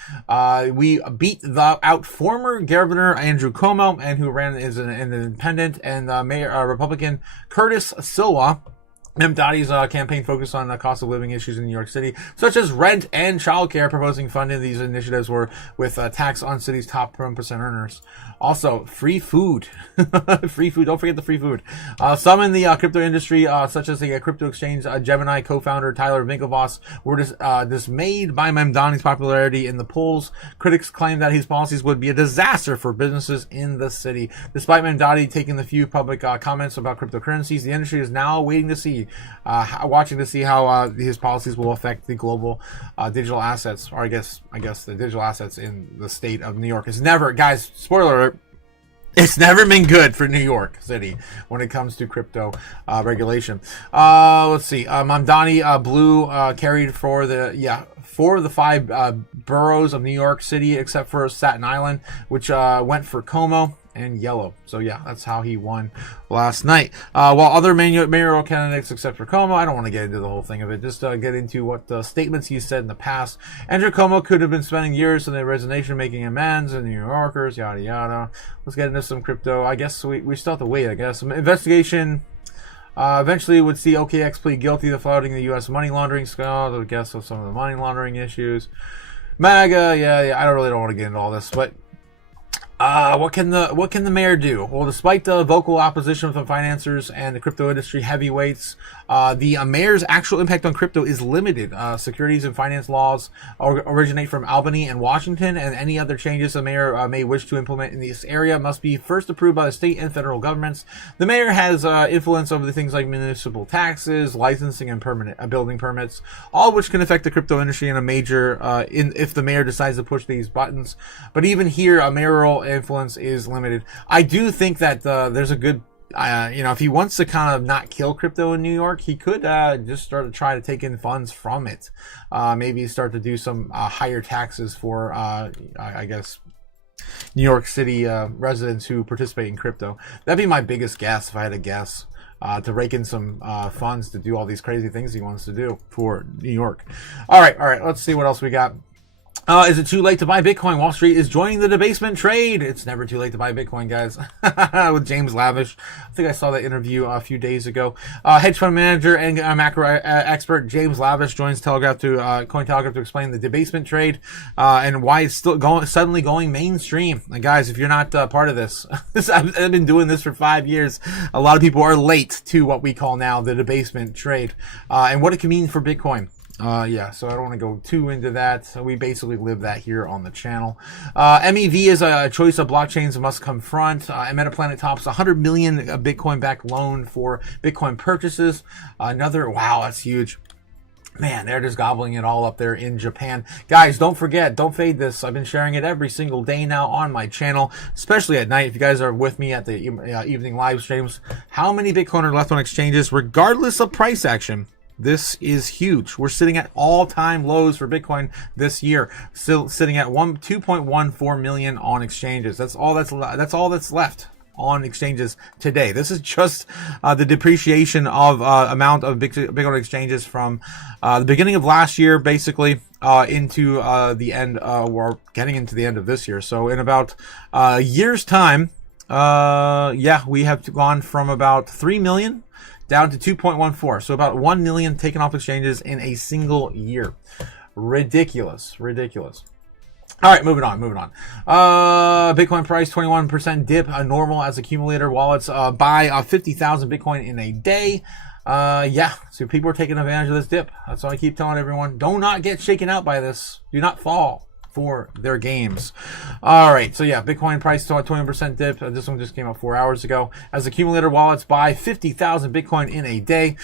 We beat out former Governor Andrew Cuomo, and who ran as an independent, and Mayor Republican Curtis Silva. Mamdani's campaign focused on the cost of living issues in New York City, such as rent and childcare, proposing funding these initiatives were with tax on city's top 1% earners. Also, free food. Free food. Don't forget the free food. Some in the crypto industry, such as the crypto exchange Gemini co-founder Tyler Winklevoss, were dismayed by Mamdani's popularity in the polls. Critics claimed that his policies would be a disaster for businesses in the city. Despite Mamdani taking the few public comments about cryptocurrencies, the industry is now watching to see how his policies will affect the global digital assets, or I guess the digital assets in the state of New York. It's never, guys, spoiler alert, it's never been good for New York City when it comes to crypto regulation. Let's see. Mamdani Blue carried for the 5 boroughs of New York City, except for Staten Island, which went for Como and Yellow. So yeah, that's how he won last night. While other mayoral candidates, except for Como, I don't want to get into the whole thing of it, just get into what statements he said in the past. Andrew Cuomo could have been spending years in the resignation making amends, and New Yorkers, yada yada. Let's get into some crypto. I guess we still have to wait, I guess. Some investigation eventually would see OKX plead guilty to flouting the U.S. money laundering scandal, I guess, of some of the money laundering issues. MAGA, yeah, I don't want to get into all this, but what can the mayor do? Well, despite the vocal opposition from financiers and the crypto industry heavyweights, the mayor's actual impact on crypto is limited. Securities and finance laws originate from Albany and Washington, and any other changes the mayor may wish to implement in this area must be first approved by the state and federal governments. The mayor has influence over the things like municipal taxes, licensing, and building permits, all of which can affect the crypto industry in a major if the mayor decides to push these buttons. But even here, a mayoral influence is limited. I do think that there's a good, if he wants to kind of not kill crypto in New York, he could just start to try to take in funds from it. Maybe start to do some higher taxes for, I guess, New York City residents who participate in crypto. That'd be my biggest guess if I had to guess. To rake in some funds to do all these crazy things he wants to do for New York. All right. Let's see what else we got. Is it too late to buy Bitcoin? Wall Street is joining the debasement trade. It's never too late to buy Bitcoin, guys. With James Lavish. I think I saw that interview a few days ago. Hedge fund manager and macro expert James Lavish joins Cointelegraph to explain the debasement trade and why it's still suddenly going mainstream. And guys, if you're not part of this, I've been doing this for 5 years. A lot of people are late to what we call now the debasement trade and what it can mean for Bitcoin. So I don't want to go too into that. So we basically live that here on the channel. MEV is a choice of blockchains must confront. And Metaplanet tops 100 million Bitcoin-backed loan for Bitcoin purchases. Wow, that's huge. Man, they're just gobbling it all up there in Japan. Guys, don't forget, don't fade this. I've been sharing it every single day now on my channel, especially at night. If you guys are with me at the evening live streams, how many Bitcoin are left on exchanges, regardless of price action? This is huge. We're sitting at all-time lows for Bitcoin this year. Still sitting at 2.14 million on exchanges. That's all that's left on exchanges today. This is just the depreciation of amount of Bitcoin exchanges from the beginning of last year, basically, into the end. We're getting into the end of this year. So in about a year's time, we have gone from about 3 million down to 2.14. So about 1 million taken off exchanges in a single year. Ridiculous. All right, moving on. Bitcoin price, 21% dip, normal as accumulator wallets buy 50,000 Bitcoin in a day. So people are taking advantage of this dip. That's all I keep telling everyone. Do not get shaken out by this. Do not fall for their games. All right, so yeah, Bitcoin price saw a 20% dip. This one just came out 4 hours ago. As accumulator wallets buy 50,000 Bitcoin in a day.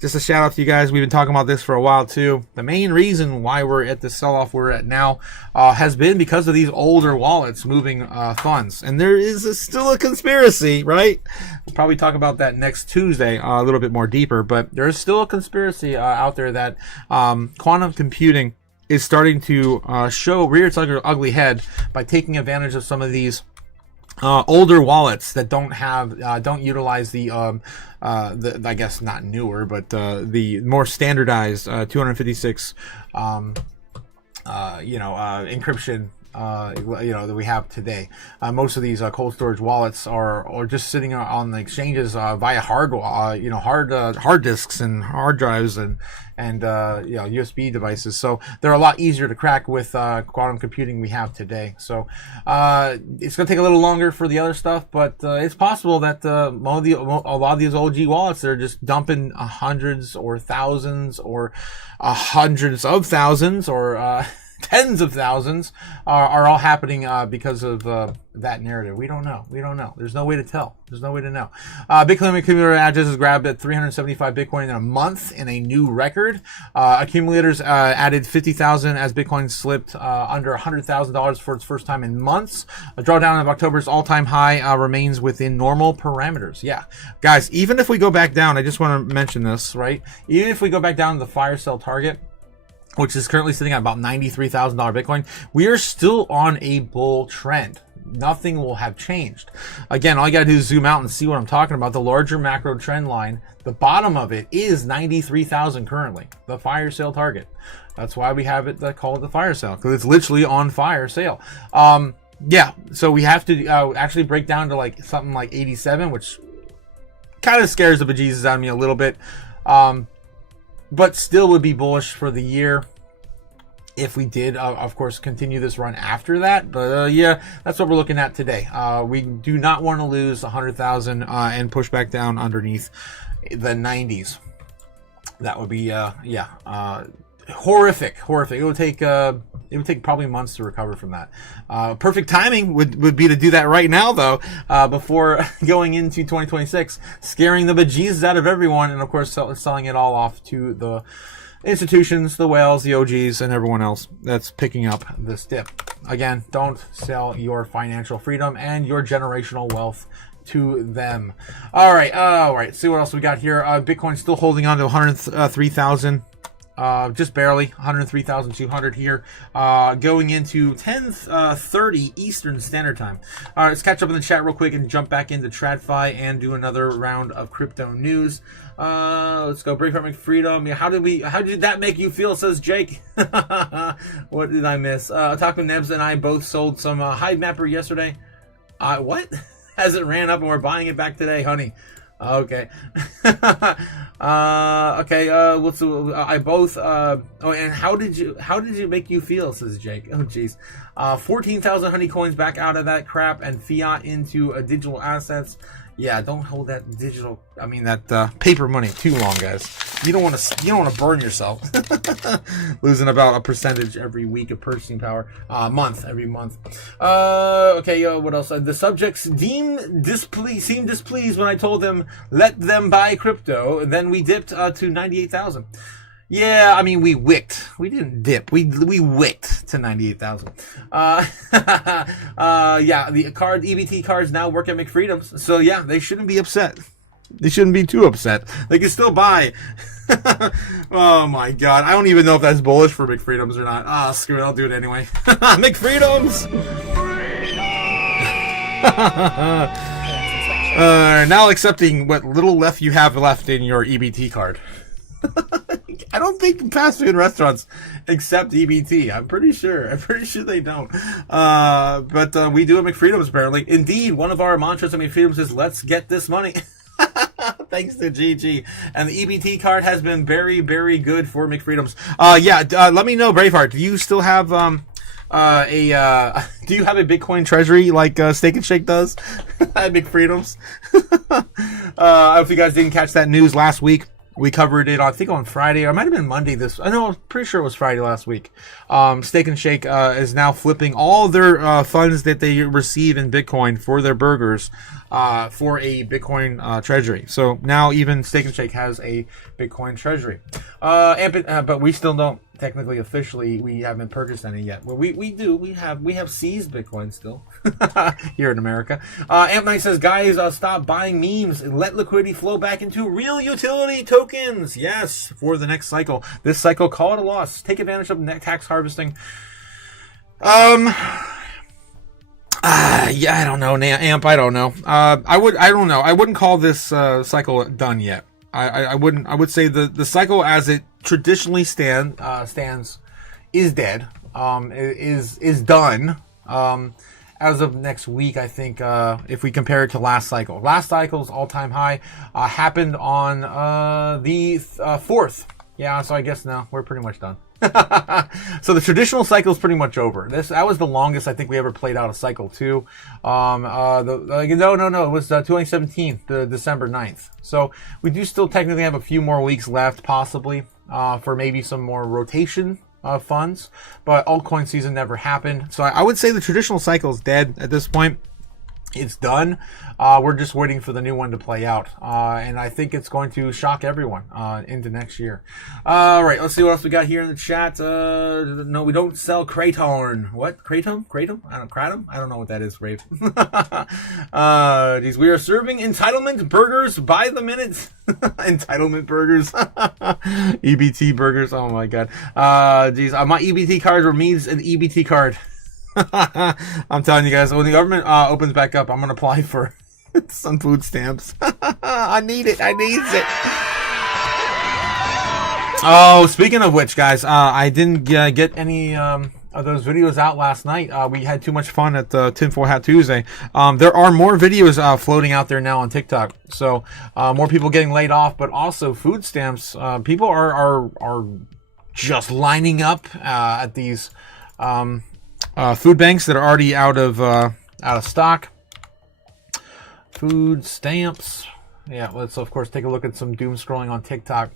Just a shout out to you guys. We've been talking about this for a while too. The main reason why we're at the sell-off we're at now has been because of these older wallets moving funds. And there is still a conspiracy, right? We'll probably talk about that next Tuesday a little bit more deeper. But there is still a conspiracy out there that quantum computing is starting to rear its ugly head by taking advantage of some of these older wallets that don't utilize the I guess not newer, but the more standardized 256 encryption that we have today. Most of these cold storage wallets are just sitting on the exchanges via hard disks and hard drives and USB devices. So they're a lot easier to crack with quantum computing we have today. So it's going to take a little longer for the other stuff, but it's possible that a lot of these OG wallets, they're just dumping hundreds or thousands or hundreds of thousands or tens of thousands are all happening because of that narrative. We don't know. There's no way to tell. There's no way to know. Bitcoin accumulator address is grabbed at 375 Bitcoin in a month in a new record. Accumulators added 50,000 as Bitcoin slipped under $100,000 for its first time in months. A drawdown of October's all-time high remains within normal parameters. Yeah, guys, even if we go back down, I just want to mention this, right? Even if we go back down to the fire sale target, which is currently sitting at about $93,000 Bitcoin, we are still on a bull trend. Nothing will have changed. Again, all you gotta do is zoom out and see what I'm talking about. The larger macro trend line, the bottom of it is 93,000 currently, the fire sale target. That's why we have it call it the fire sale, because it's literally on fire sale. So we have to actually break down to something like 87, which kind of scares the bejesus out of me a little bit. But still would be bullish for the year if we did, of course, continue this run after that. But that's what we're looking at today. We do not want to lose 100,000 and push back down underneath the 90s. That would be horrific. It would take probably months to recover from that. Perfect timing would be to do that right now, though, before going into 2026, scaring the bejesus out of everyone, and of course selling it all off to the institutions, the whales, the OGs, and everyone else that's picking up this dip. Again, don't sell your financial freedom and your generational wealth to them. All right. See what else we got here. Bitcoin still holding on to 103,000. Just barely 103,200 here, going into 10:30 Eastern Standard Time. All right, let's catch up in the chat real quick and jump back into TradFi and do another round of crypto news. Let's go. Break from freedom. How did that make you feel? Says Jake. What did I miss? Otaku Nebs and I both sold some Hive Mapper yesterday. What? As it ran up and we're buying it back today, honey. Okay. I both and how did you make you feel, says Jake. Oh jeez. 14,000 honey coins back out of that crap and fiat into digital assets. Yeah, don't hold that paper money too long, guys. You don't want to burn yourself. Losing about a percentage every week of purchasing power, every month. What else? The subjects seemed displeased when I told them let them buy crypto. Then we dipped to 98,000. Yeah, I mean, we wicked. We didn't dip. We wicked to 98,000. The EBT cards now work at McFreedom's. So yeah, they shouldn't be upset. They shouldn't be too upset. They can still buy. Oh my god. I don't even know if that's bullish for McFreedoms or not. Ah, screw it. I'll do it anyway. McFreedoms! Now accepting what little left you have left in your EBT card. I don't think fast food restaurants accept EBT. I'm pretty sure they don't. But we do at McFreedoms apparently. Indeed, one of our mantras at McFreedoms is "Let's get this money." Thanks to GG. And the EBT card has been very, very good for McFreedoms. Let me know, Braveheart. Do you still have do you have a Bitcoin treasury like Steak and Shake does at McFreedoms? I hope you guys didn't catch that news last week. We covered it, I think, on Friday, or it might have been Monday. I'm pretty sure it was Friday last week. Steak and Shake is now flipping all their funds that they receive in Bitcoin for their burgers for a Bitcoin treasury. So now even Steak and Shake has a Bitcoin treasury. But we still don't technically, officially, we haven't purchased any yet. Well, we do. We have seized Bitcoin still here in America. Amp Knight says, guys, stop buying memes and let liquidity flow back into real utility tokens. Yes, for the next cycle. This cycle, call it a loss. Take advantage of net tax harvesting. I don't know, Amp. I don't know. I don't know. I wouldn't call this cycle done yet. I wouldn't. I would say the cycle as it traditionally stands is dead. Is done. As of next week, I think if we compare it to last cycle's all-time high happened on the 4th. Yeah, so I guess now we're pretty much done. So the traditional cycle is pretty much over. That was the longest I think we ever played out a cycle too. No, it was 2017, the December 9th. So we do still technically have a few more weeks left, possibly for maybe some more rotation funds. But altcoin season never happened. So I would say the traditional cycle is dead at this point. It's done. We're just waiting for the new one to play out. And I think it's going to shock everyone into next year. All right, let's see what else we got here in the chat. No, we don't sell Kratorn. What? Kratom? Kratom? I don't know what that is, Rave. We are serving entitlement burgers by the minute. Entitlement burgers. EBT burgers. Oh, my God. My EBT card needs an EBT card. I'm telling you guys, when the government opens back up, I'm gonna apply for some food stamps. I need it. Oh, speaking of which, guys, I didn't get any of those videos out last night. We had too much fun at Tinfoil Hat Tuesday. There are more videos floating out there now on TikTok. So more people getting laid off, but also food stamps. People are just lining up at these food banks that are already out of stock. Food stamps. Yeah, let's of course take a look at some doom scrolling on TikTok.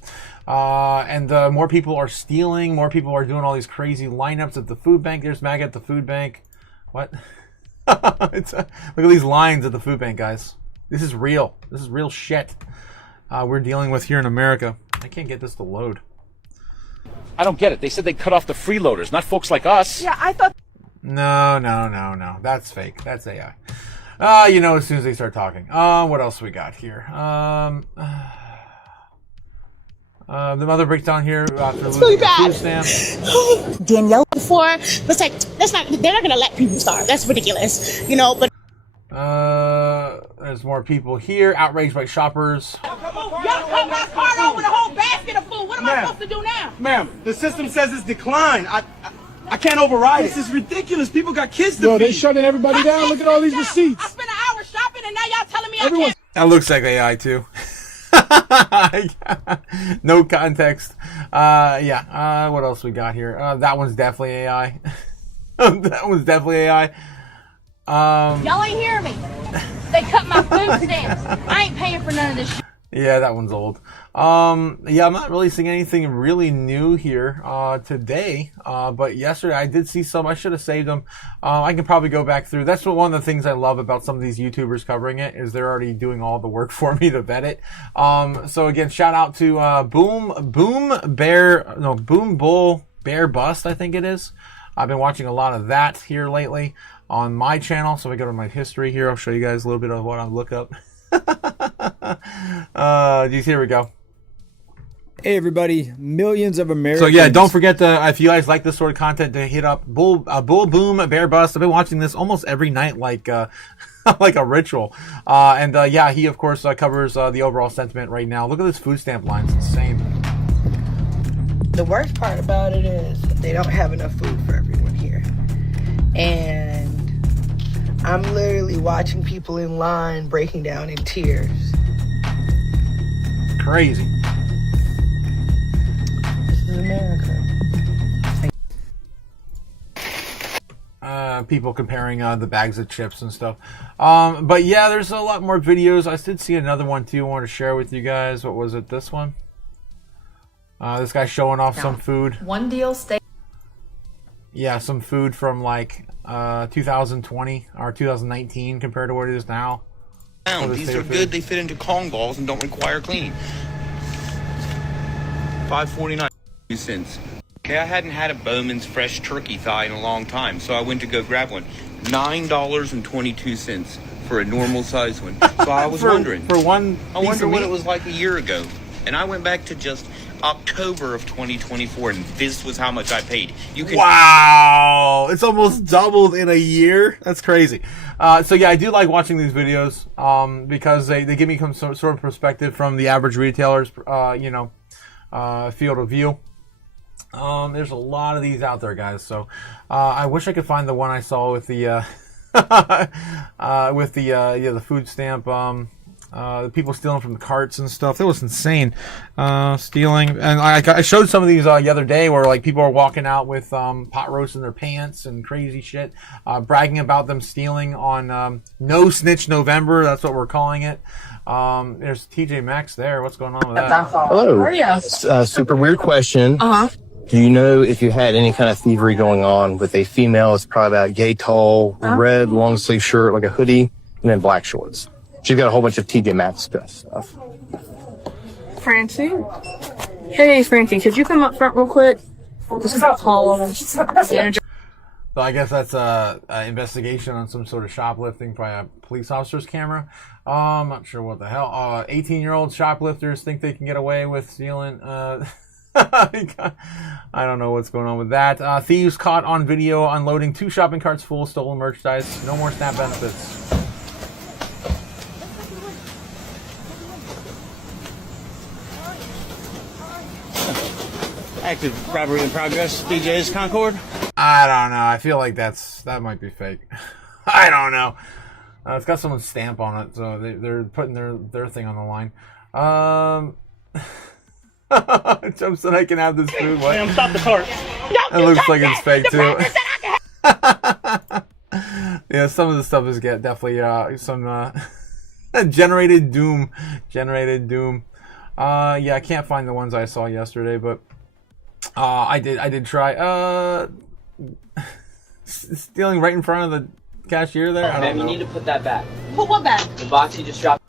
And more people are stealing. More people are doing all these crazy lineups at the food bank. There's MAGA at the food bank. What? Look at these lines at the food bank, guys. This is real. This is real shit we're dealing with here in America. I can't get this to load. I don't get it. They said they cut off the freeloaders, not folks like us. Yeah, I thought... No. That's fake. That's AI. As soon as they start talking. What else we got here? The mother breaks down here after losing the food stamp. Danielle before, it's like they're not gonna let people starve. That's ridiculous, but there's more people here, outraged by shoppers. Y'all cut my cart off with a whole basket of food. What am I supposed to do now? Ma'am, the system says it's declined. I can't override it. This is ridiculous. People got kids to feed. They shutting everybody down. Look at all these receipts. I spent an hour shopping and now y'all telling me I can't. That looks like AI too. No context. What else we got here? That one's definitely AI. That one's definitely AI. Y'all ain't hear me. They cut my food stamps. I ain't paying for none of this shit. Yeah, that one's old. I'm not really seeing anything really new here today. But yesterday I did see some. I should have saved them. I can probably go back through. That's one of the things I love about some of these YouTubers covering it is they're already doing all the work for me to vet it. So again, shout out to Boom Bull Bear Bust, I think it is. I've been watching a lot of that here lately on my channel. So we go to my history here. I'll show you guys a little bit of what I look up. Here we go. Hey everybody, millions of Americans. So yeah, don't forget to, if you guys like this sort of content, to hit up Bull Boom, Bear Bust. I've been watching this almost every night, like like a ritual. Yeah, he of course covers the overall sentiment right now. Look at this food stamp line; it's insane. The worst part about it is they don't have enough food for everyone here, and I'm literally watching people in line breaking down in tears. Crazy. America. People comparing the bags of chips and stuff. But yeah, there's a lot more videos. I did see another one too I wanted to share with you guys. What was it? This one? This guy showing off some food. One deal stay. Yeah, some food from like 2020 or 2019 compared to what it is now. These are good. They fit into Kong balls and don't require cleaning. $5.49 cents. Okay, I hadn't had a Bowman's fresh turkey thigh in a long time, so I went to go grab one. $9.22 for a normal size one. So I was wondering. For one, I wonder what it was like a year ago. And I went back to just October of 2024, and this was how much I paid. You can. Wow, it's almost doubled in a year. That's crazy. So yeah, I do like watching these videos because they give me some sort of perspective from the average retailer's field of view. There's a lot of these out there, guys. So I wish I could find the one I saw with the the food stamp. The people stealing from the carts and stuff. That was insane. Stealing, and I showed some of these the other day where like people are walking out with pot roast in their pants and crazy shit, bragging about them stealing on No Snitch November. That's what we're calling it. There's TJ Maxx there. What's going on with that? Hello. How are you? Super weird question. Do you know if you had any kind of thievery going on with a female? It's probably about yay tall, red long sleeve shirt, like a hoodie, and then black shorts. She's got a whole bunch of TJ Maxx stuff. Francie? Hey, Francie, could you come up front real quick? This is Paul. So I guess that's a investigation on some sort of shoplifting by a police officer's camera. I'm not sure what the hell. 18-year-old shoplifters think they can get away with stealing. I don't know what's going on with that. Thieves caught on video unloading 2 shopping carts full of stolen merchandise. No more SNAP benefits. Active robbery in progress. DJ's Concord. I don't know. I feel like that might be fake. I don't know. It's got someone's stamp on it, so they're putting their thing on the line. Jump so I can have this food. What? Ma'am, stop the cart. It looks like it's fake too. Yeah, some of the stuff is definitely some generated doom. Yeah, I can't find the ones I saw yesterday, but I did try stealing right in front of the cashier there. I don't know. You need to put that back. Put what back? The box you just dropped.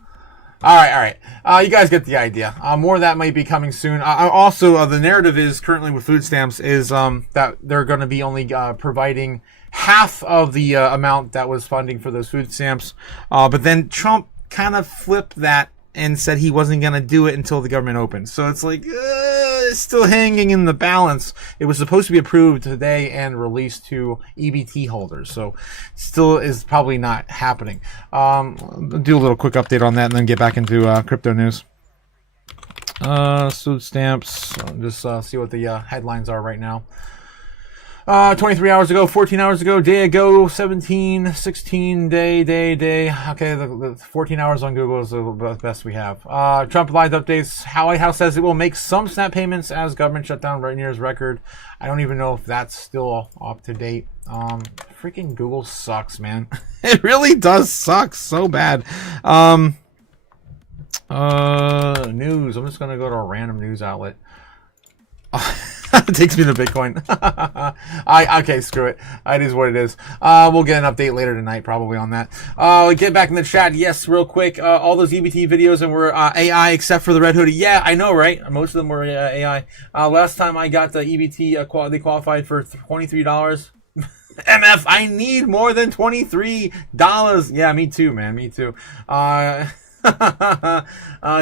All right. You guys get the idea. More of that might be coming soon. Also, the narrative is currently with food stamps is that they're going to be only providing half of the amount that was funding for those food stamps. But then Trump kind of flipped that and said he wasn't going to do it until the government opened. So it's like it's still hanging in the balance. It was supposed to be approved today and released to EBT holders. So still is probably not happening. I'll do a little quick update on that and then get back into crypto news. Food stamps. Just see what the headlines are right now. 23 hours ago, 14 hours ago, day ago, 17, 16, day. Okay, the 14 hours on Google is the best we have. Trump live updates. White House says it will make some SNAP payments as government shutdown right near his record. I don't even know if that's still up to date. Freaking Google sucks, man. It really does suck so bad. News. I'm just going to go to a random news outlet. It takes me to Bitcoin. Okay, screw it. It is what it is. We'll get an update later tonight, probably on that. Get back in the chat. Yes, real quick. All those EBT videos and were AI except for the red hoodie. Yeah, I know, right? Most of them were AI. Last time I got the EBT, they qualified for $23. MF, I need more than $23. Yeah, me too, man. Me too.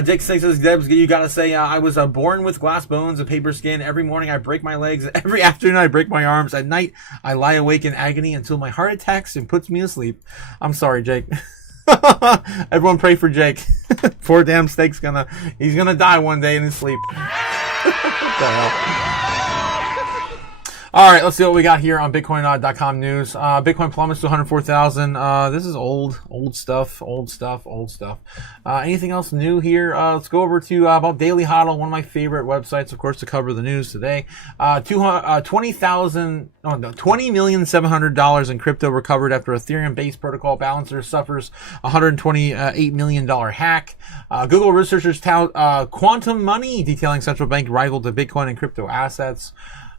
Jake says, Debs, you gotta say, I was born with glass bones, a paper skin. Every morning I break my legs. Every afternoon I break my arms. At night I lie awake in agony until my heart attacks and puts me to sleep. I'm sorry, Jake. Everyone pray for Jake. Poor damn Snake's he's gonna die one day in his sleep. What the hell? All right, let's see what we got here on Bitcoin.com news. Bitcoin plummets to 104,000. This is old stuff. Anything else new here? Let's go over to about Daily Hodl, one of my favorite websites, of course, to cover the news today. $20,700,000 in crypto recovered after Ethereum-based protocol balancer suffers $128 million hack. Google researchers tout quantum money, detailing central bank rival to Bitcoin and crypto assets.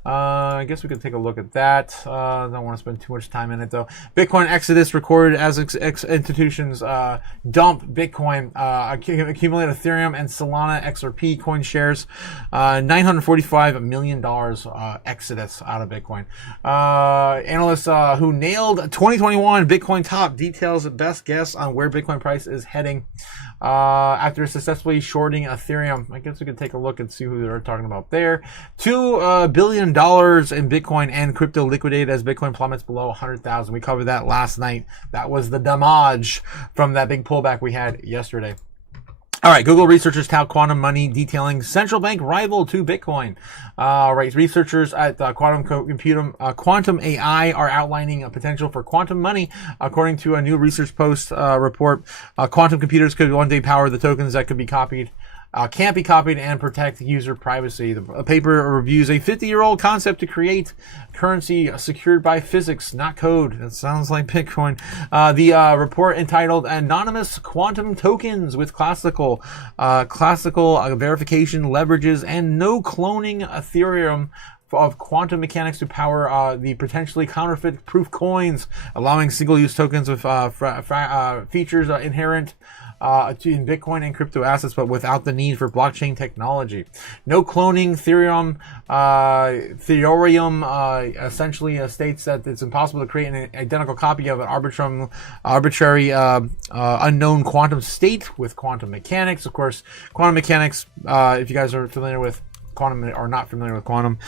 I guess we could take a look at that. Don't want to spend too much time in it, though. Bitcoin exodus recorded as institutions dump Bitcoin, accumulate Ethereum and Solana XRP coin shares. $945 million exodus out of Bitcoin. Analysts who nailed 2021 Bitcoin top details best guess on where Bitcoin price is heading after successfully shorting Ethereum. I guess we could take a look and see who they're talking about there. $2 billion in Bitcoin and crypto liquidated as Bitcoin plummets below 100,000. We covered that last night. That was the damage from that big pullback we had yesterday. All right, Google researchers tout quantum money, detailing central bank rival to Bitcoin. Right, researchers at Quantum AI are outlining a potential for quantum money, according to a new research post report. Quantum computers could one day power the tokens that could be copied. Can't be copied and protect user privacy. The paper reviews a 50-year-old concept to create currency secured by physics, not code. That sounds like Bitcoin. The report entitled "Anonymous Quantum Tokens with Classical Verification Leverages and No Cloning Ethereum of Quantum Mechanics to power the potentially counterfeit proof coins, allowing single-use tokens with features inherent in Bitcoin and crypto assets, but without the need for blockchain technology. No cloning. Theorium essentially states that it's impossible to create an identical copy of an arbitrary unknown quantum state with quantum mechanics. Of course, quantum mechanics, if you guys are familiar with quantum or not familiar with quantum,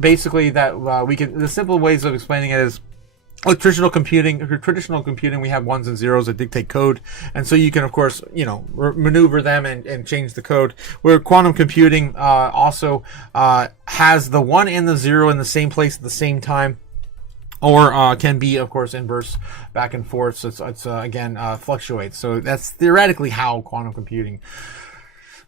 basically that the simple ways of explaining it is, with traditional computing, we have ones and zeros that dictate code, and so you can, of course, maneuver them and change the code. Where quantum computing also has the 1 and the 0 in the same place at the same time, or can be, of course, inverse back and forth. So it's again fluctuates. So that's theoretically how quantum computing,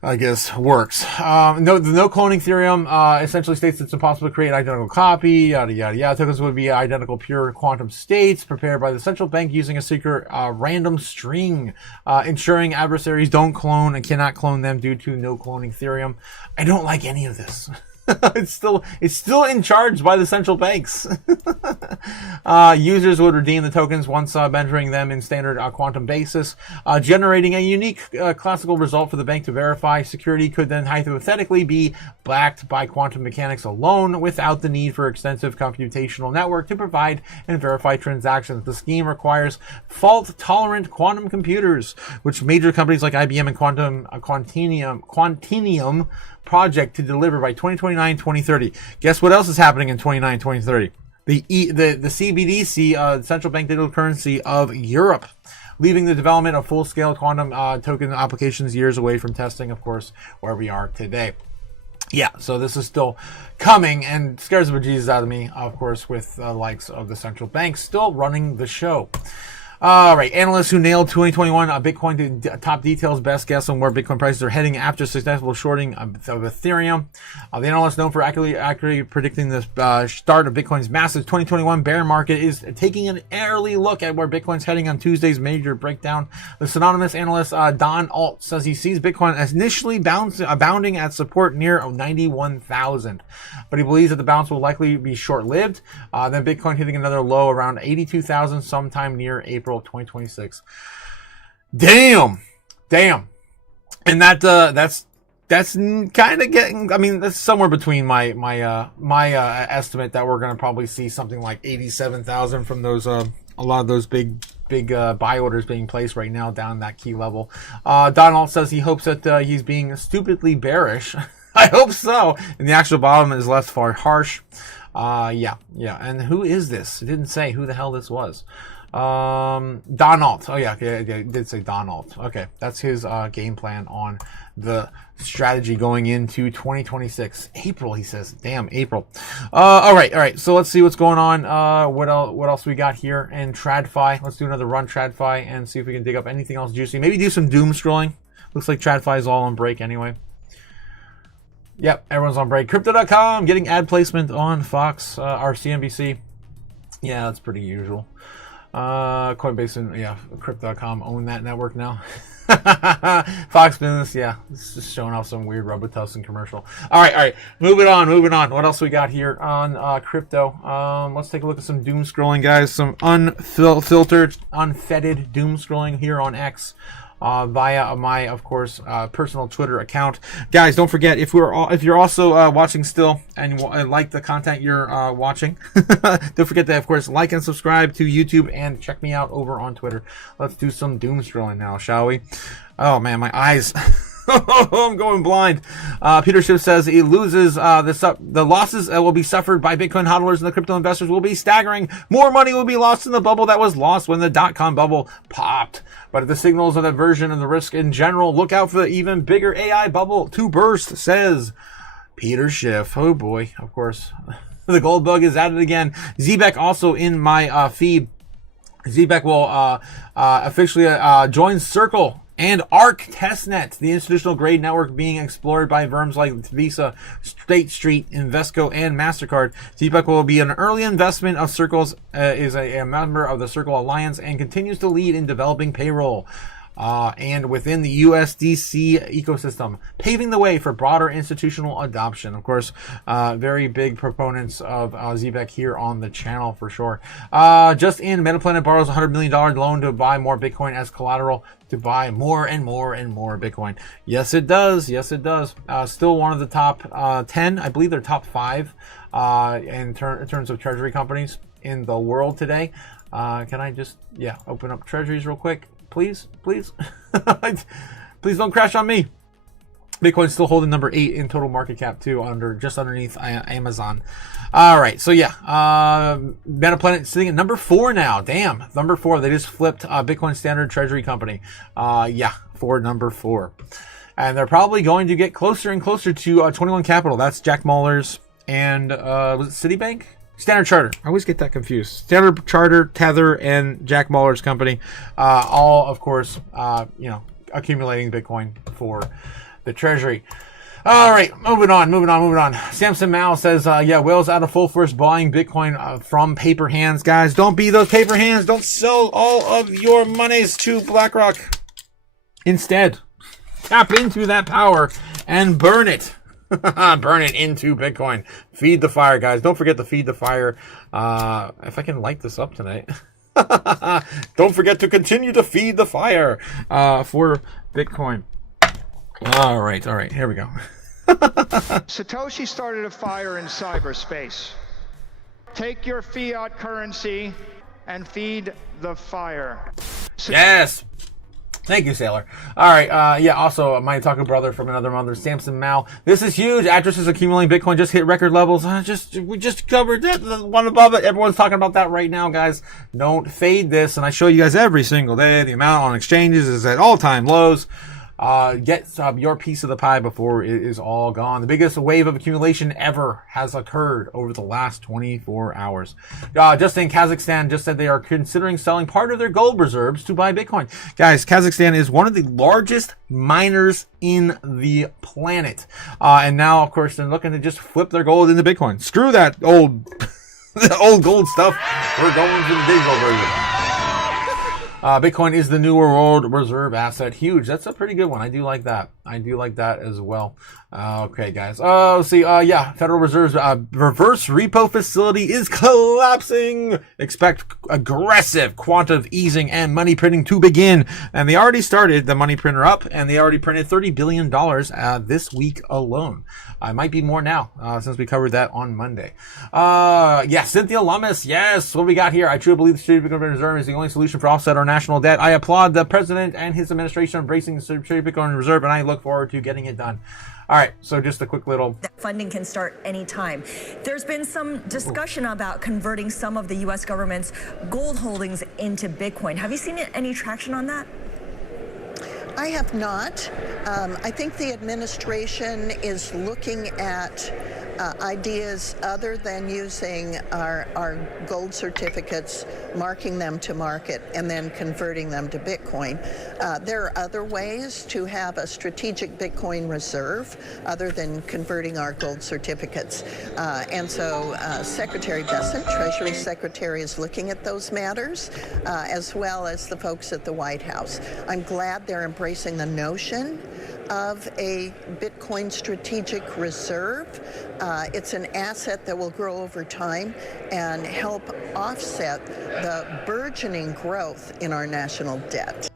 I guess, works. The no cloning theorem essentially states it's impossible to create an identical copy, yada, yada, yada. Tokens would be identical pure quantum states prepared by the central bank using a secret random string, ensuring adversaries don't clone and cannot clone them due to no cloning theorem. I don't like any of this. It's still in charge by the central banks. Users would redeem the tokens once measuring them in standard quantum basis, generating a unique classical result for the bank to verify. Security could then hypothetically be backed by quantum mechanics alone without the need for extensive computational network to provide and verify transactions. The scheme requires fault-tolerant quantum computers, which major companies like IBM and Quantinuum project to deliver by 2029-2030. Guess what else is happening in 2029-2030? The CBDC, central bank digital currency of Europe, leaving the development of full-scale quantum token applications years away from testing, of course, where we are today. Yeah, so this is still coming and scares the bejesus out of me, of course, with the likes of the central bank still running the show. All right, analysts who nailed 2021 Bitcoin to top details, best guess on where Bitcoin prices are heading after successful shorting of Ethereum. The analyst known for accurately predicting the start of Bitcoin's massive 2021 bear market is taking an early look at where Bitcoin's heading on Tuesday's major breakdown. The synonymous analyst Don Alt says he sees Bitcoin as initially bounding at support near 91,000, but he believes that the bounce will likely be short-lived. Then Bitcoin hitting another low around 82,000 sometime near April 2026. Damn, and that's kind of getting. I mean, that's somewhere between my estimate that we're going to probably see something like 87,000 from those a lot of those big big buy orders being placed right now down that key level. Donald says he hopes that he's being stupidly bearish. I hope so. And the actual bottom is less far harsh. Yeah. And who is this? It didn't say who the hell this was. Donald. Oh yeah, it did say Donald. Okay, that's his game plan on the strategy going into 2026. April, he says. Damn, April. All right. So let's see what's going on. What else we got here in TradFi? Let's do another run TradFi and see if we can dig up anything else juicy. Maybe do some doom scrolling. Looks like TradFi is all on break anyway. Yep, everyone's on break. Crypto.com getting ad placement on Fox or CNBC. Yeah, that's pretty usual. Coinbase and Crypto.com own that network now. Fox Business, it's just showing off some weird Robitussin commercial. All right. Moving on. What else we got here on crypto? Let's take a look at some doom scrolling, guys. Some unfiltered, unfettered doom scrolling here on X. Via my, of course, personal Twitter account. Guys, don't forget, if you're also watching still and you like the content you're watching, don't forget to, of course, like and subscribe to YouTube and check me out over on Twitter. Let's do some doom scrolling now, shall we? Oh man, my eyes. I'm going blind. Peter Schiff says he loses the losses that will be suffered by Bitcoin hodlers and the crypto investors will be staggering. More money will be lost in the bubble that was lost when the dot-com bubble popped. But the signals of aversion and the risk in general, look out for the even bigger AI bubble to burst, says Peter Schiff. Oh boy, of course. The gold bug is at it again. Zbeck also in my feed. Zbeck will officially join Circle and ARC Testnet, the institutional grade network being explored by firms like Visa, State Street, Invesco, and MasterCard. Zbeck will be an early investment of Circle's, is a member of the Circle Alliance, and continues to lead in developing payroll. And within the USDC ecosystem, paving the way for broader institutional adoption. Of course, very big proponents of Zbeck here on the channel for sure. Just in, Metaplanet borrows $100 million loan to buy more Bitcoin as collateral to buy more and more and more Bitcoin. Yes, it does. Still one of the top 10. I believe they're top 5 in terms of treasury companies in the world today. Can I just, open up treasuries real quick? Please. Please don't crash on me. Bitcoin's still holding number 8 in total market cap too, just underneath Amazon. All right, so Metaplanet sitting at number 4 now. Damn, number 4. They just flipped Bitcoin Standard Treasury Company. For number 4, and they're probably going to get closer and closer to 21 Capital. That's Jack Mallers and was it Citibank? Standard Charter. I always get that confused. Standard Charter, Tether, and Jack Mallers' company, all, of course, accumulating Bitcoin for the Treasury. All right, moving on. Samson Mao says, whales out of full force buying Bitcoin from paper hands. Guys, don't be those paper hands. Don't sell all of your monies to BlackRock. Instead, tap into that power and burn it. Burn it into Bitcoin. Feed the fire, guys. Don't forget to feed the fire. If I can light this up tonight. Don't forget to continue to feed the fire for Bitcoin. All right. Here we go. Satoshi started a fire in cyberspace. Take your fiat currency and feed the fire. Yes. Thank you, Sailor. All right. Also, my Otaku brother from another mother, Samson Mao. This is huge. Actresses accumulating Bitcoin just hit record levels. We just covered that. The one above it. Everyone's talking about that right now, guys. Don't fade this. And I show you guys every single day. The amount on exchanges is at all-time lows. Get your piece of the pie before it is all gone. The biggest wave of accumulation ever has occurred over the last 24 hours. Just in Kazakhstan just said they are considering selling part of their gold reserves to buy Bitcoin. Guys, Kazakhstan is one of the largest miners in the planet. And now, of course, they're looking to just flip their gold into Bitcoin. Screw that old, the old gold stuff. We're going to the digital version. Bitcoin is the new world reserve asset. Huge. That's a pretty good one. I do like that. I do like that as well. Okay, guys. Let's see. Yeah, Federal Reserve's reverse repo facility is collapsing. Expect aggressive quantitative easing and money printing to begin. And they already started the money printer up, and they already printed $30 billion this week alone. It might be more now, since we covered that on Monday. Yeah, Cynthia Lummis. Yes, what we got here? I truly believe the Strategic Bitcoin Reserve is the only solution for offset our national debt. I applaud the president and his administration embracing the Strategic Bitcoin Reserve, and I look forward to getting it done. All right, so just a quick little... That funding can start anytime. There's been some discussion about converting some of the U.S. government's gold holdings into Bitcoin. Have you seen any traction on that? I have not. I think the administration is looking at ideas other than using our gold certificates, marking them to market, and then converting them to Bitcoin. There are other ways to have a strategic Bitcoin reserve other than converting our gold certificates. And so Secretary Bessent, Treasury Secretary, is looking at those matters, as well as the folks at the White House. I'm glad they're embracing the notion of a Bitcoin strategic reserve. It's an asset that will grow over time and help offset the burgeoning growth in our national debt.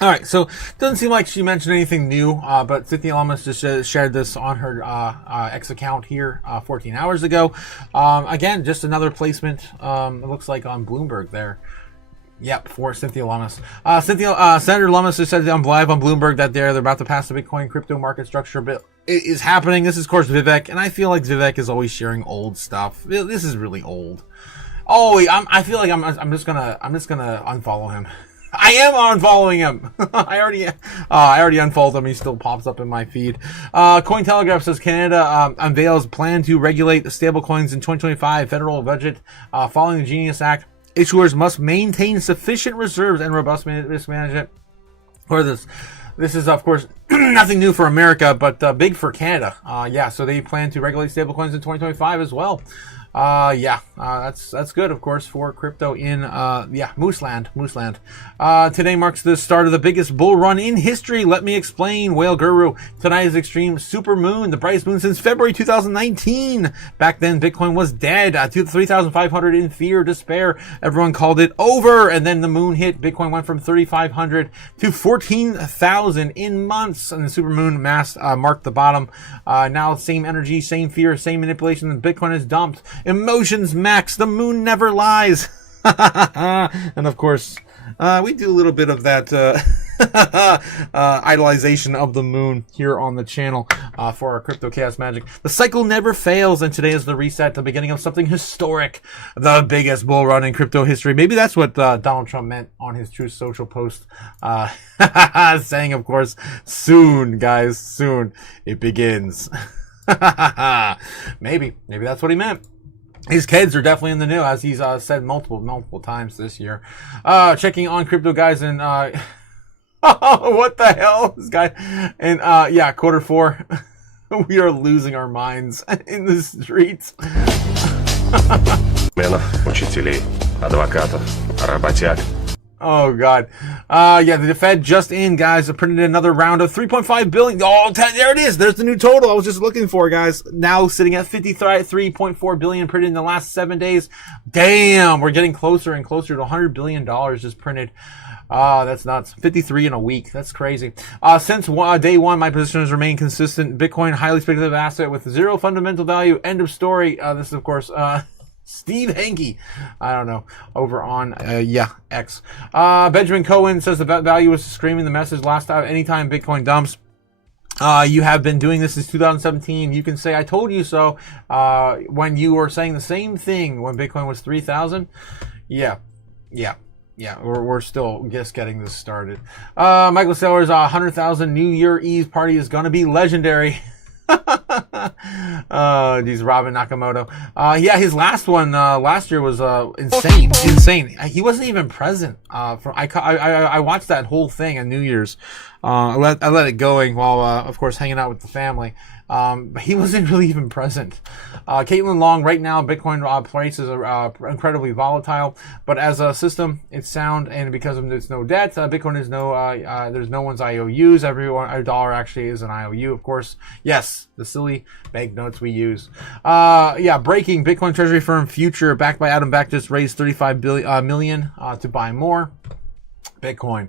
All right, so doesn't seem like she mentioned anything new, but Cynthia Lummis just shared this on her X account here 14 hours ago. Again, just another placement, it looks like on Bloomberg there. Yep, for Cynthia Lummis. Senator Lummis has said live on Bloomberg that they're about to pass the Bitcoin crypto market structure bill. It is happening. This is, of course, Vivek, and I feel like Vivek is always sharing old stuff. This is really old. Oh, I feel like I'm just gonna unfollow him. I am unfollowing him. I already unfollowed him. He still pops up in my feed. Cointelegraph says Canada unveils plan to regulate the stablecoins in 2025 federal budget following the Genius Act. Issuers must maintain sufficient reserves and robust risk management. For this is, of course, nothing new for America, but big for Canada. Yeah, so they plan to regulate stablecoins in 2025 as well. That's good, of course, for crypto in Mooseland. Today marks the start of the biggest bull run in history. Let me explain. Whale Guru. Tonight is extreme super moon, the brightest moon since February 2019. Back then, Bitcoin was dead. 3,500 in fear, despair. Everyone called it over, and then the moon hit. Bitcoin went from 3,500 to 14,000 in months, and the super moon mass marked the bottom. Now, same energy, same fear, same manipulation, and Bitcoin is dumped. Emotions max, the moon never lies. And of course, we do a little bit of that idolization of the moon here on the channel for our Crypto Chaos magic. The cycle never fails, and today is the reset, the beginning of something historic, the biggest bull run in crypto history. Maybe that's what Donald Trump meant on his Truth Social post, saying, of course, soon, guys, soon it begins. Maybe that's what he meant. His kids are definitely in the new, as he's said multiple times this year. Checking on crypto guys and what the hell, this guy? And quarter four, we are losing our minds in the streets. Учителей, адвокатов, работяг. Oh, God. The Fed just in, guys, printed another round of 3.5 billion. Oh, there it is. There's the new total I was just looking for, guys. Now sitting at 53.4 billion printed in the last 7 days. Damn, we're getting closer and closer to $100 billion just printed. That's nuts. 53 in a week. That's crazy. Since day one, my position has remained consistent. Bitcoin, highly speculative asset with zero fundamental value. End of story. This is, of course, Steve Hanke, I don't know, over on, X. Benjamin Cohen says the value was screaming the message last time, anytime Bitcoin dumps. You have been doing this since 2017. You can say, I told you so, when you were saying the same thing when Bitcoin was 3,000. Yeah, we're still just getting this started. Michael Sellers, 100,000 New Year Eve party is going to be legendary. Geez, Robin Nakamoto. His last one last year was insane. He wasn't even present. I watched that whole thing on New Year's. I let it going while of course hanging out with the family. He wasn't really even present. Caitlin Long, right now, Bitcoin prices are incredibly volatile, but as a system, it's sound, and because of there's no debt, Bitcoin is there's no one's IOUs. Every dollar actually is an IOU, of course. Yes, the silly banknotes we use. Breaking Bitcoin treasury firm Future, backed by Adam Back, just raised $35 million to buy more Bitcoin.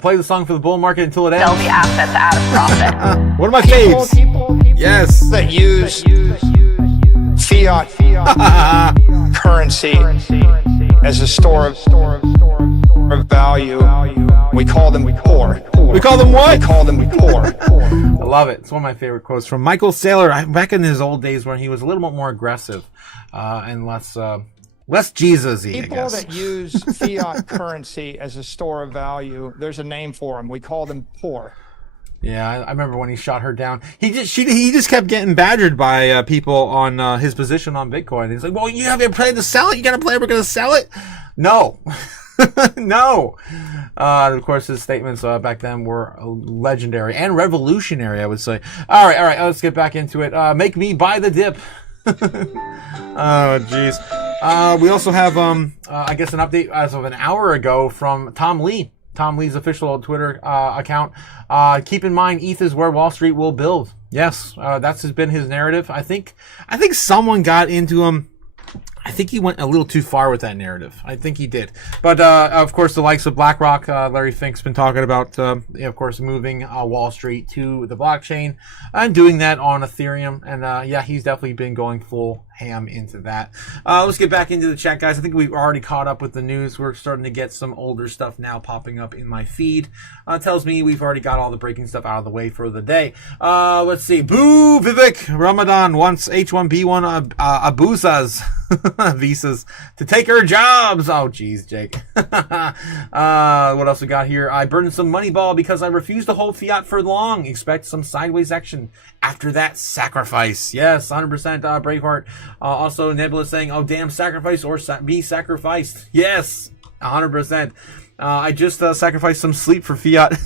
Play the song for the bull market until it ends. Sell the assets at a profit. One of my faves. Yes. That use fiat currency as a store of value. We call them poor. We call them what? We call them poor. I love it. It's one of my favorite quotes from Michael Saylor back in his old days when he was a little bit more aggressive and less Jesus-y, I People guess. that use fiat currency as a store of value, there's a name for them. We call them poor. Yeah, I remember when he shot her down. He just kept getting badgered by people on his position on Bitcoin. He's like, well, you have a plan to sell it? You got a plan we're going to sell it? No. No. Of course, his statements back then were legendary and revolutionary, I would say. All right, let's get back into it. Make me buy the dip. Oh, jeez. We also have, I guess, an update as of an hour ago from Tom Lee. Tom Lee's official Twitter account. Keep in mind, ETH is where Wall Street will build. Yes, that's been his narrative. I think someone got into him. I think he went a little too far with that narrative. I think he did. But, of course, the likes of BlackRock, Larry Fink's been talking about, of course, moving Wall Street to the blockchain and doing that on Ethereum. And, he's definitely been going full ham into that. Let's get back into the chat, guys. I think we've already caught up with the news. We're starting to get some older stuff now popping up in my feed. Tells me we've already got all the breaking stuff out of the way for the day. Let's see. Boo! Vivek Ramadan wants H1B1 abusas visas to take her jobs. Oh, geez, Jake. What else we got here? I burned some money ball because I refused to hold fiat for long. Expect some sideways action after that sacrifice. Yes, 100% Braveheart. Also, Nebula saying, oh, damn, sacrifice or be sacrificed. Yes, 100%. I just sacrificed some sleep for fiat.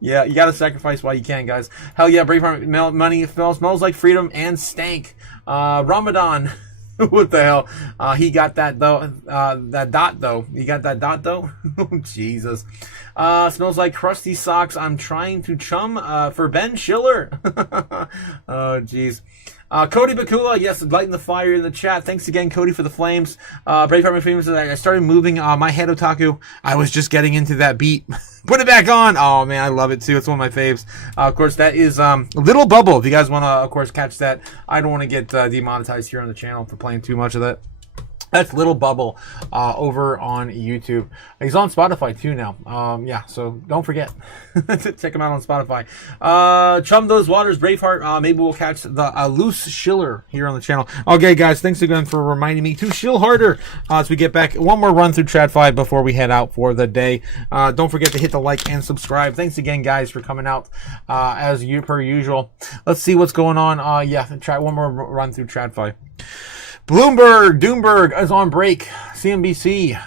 Yeah, you gotta sacrifice while you can, guys. Hell yeah, Braveheart money smells like freedom and stank. Ramadan. What the hell? He got that though. That dot though. You got that dot though? Oh, Jesus. Smells like crusty socks. I'm trying to chum for Ben Schiller. Oh, jeez. Cody Bakula, yes, lighting the fire in the chat. Thanks again, Cody, for the flames. Braveheart famous. I started moving my head otaku. I was just getting into that beat. Put it back on. Oh man, I love it too. It's one of my faves. Of course, that is Little Bubble. If you guys want to, of course, catch that. I don't want to get demonetized here on the channel for playing too much of that. That's Little Bubble over on YouTube. He's on Spotify too now. So don't forget to check him out on Spotify. Chum those waters, Braveheart. Maybe we'll catch the loose Schiller here on the channel. Okay, guys, thanks again for reminding me to shill harder as we get back. One more run through TradFi before we head out for the day. Don't forget to hit the like and subscribe. Thanks again, guys, for coming out as per usual. Let's see what's going on. Try one more run through TradFi. Doomberg is on break. CNBC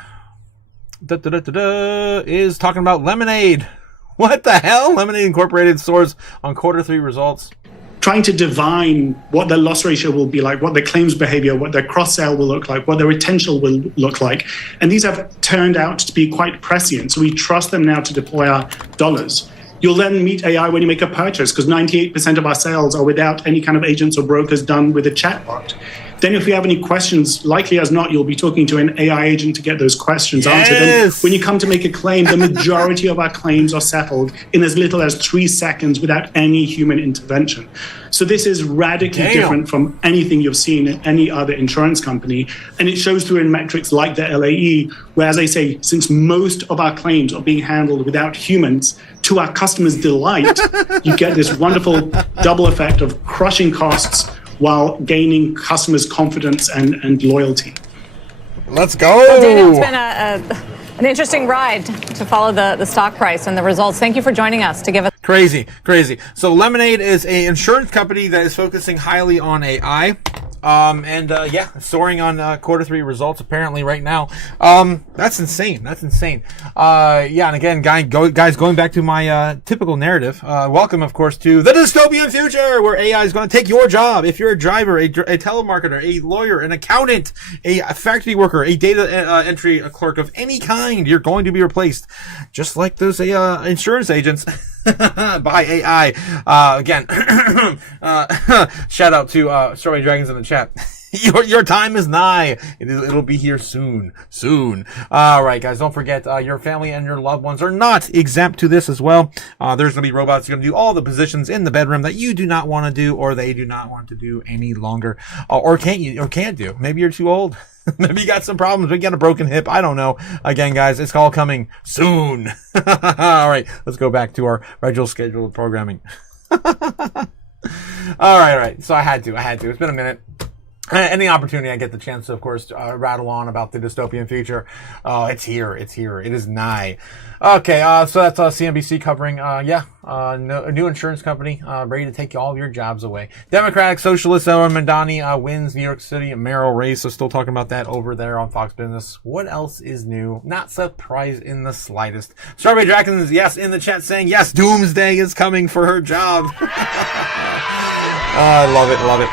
is talking about Lemonade. What the hell? Lemonade Incorporated soars on Q3 results. Trying to divine what their loss ratio will be like, what their claims behavior, what their cross-sale will look like, what their retention will look like. And these have turned out to be quite prescient. So we trust them now to deploy our dollars. You'll then meet AI when you make a purchase, because 98% of our sales are without any kind of agents or brokers, done with a chatbot. Then if you have any questions, likely as not, you'll be talking to an AI agent to get those questions answered. And when you come to make a claim, the majority of our claims are settled in as little as 3 seconds without any human intervention. So this is radically different from anything you've seen in any other insurance company. And it shows through in metrics like the LAE, where, as I say, since most of our claims are being handled without humans, to our customers' delight, you get this wonderful double effect of crushing costs while gaining customers' confidence and loyalty. Let's go. Well, Dana, it's been an interesting ride to follow the stock price and the results. Thank you for joining us to give us... Crazy. So Lemonade is an insurance company that is focusing highly on AI. Yeah, soaring on Q3 results apparently right now. That's insane. Yeah, and again, guys, going back to my typical narrative. Welcome, of course, to the dystopian future, where AI is going to take your job. If you're a driver, a telemarketer, a lawyer, an accountant, a factory worker, a data entry clerk of any kind, you're going to be replaced, just like those insurance agents. By AI. Again, shout out to Strawberry Dragons in the chat. Your time is nigh. It'll be here soon. All right, guys, don't forget your family and your loved ones are not exempt to this as well. There's going to be robots going to do all the positions in the bedroom that you do not want to do, or they do not want to do any longer, or can't do. Maybe you're too old. Maybe you got some problems. Maybe you got a broken hip. I don't know. Again, guys, it's all coming soon. All right, let's go back to our regular scheduled programming. All right. So I had to. It's been a minute. Any opportunity I get the chance to, of course, rattle on about the dystopian future. It's here. It is nigh. Okay, so that's CNBC covering, a new insurance company ready to take all of your jobs away. Democratic Socialist Mamdani wins New York City mayoral race. So still talking about that over there on Fox Business. What else is new? Not surprised in the slightest. Strawberry Dragons, yes, in the chat saying, yes, Doomsday is coming for her job. I love it.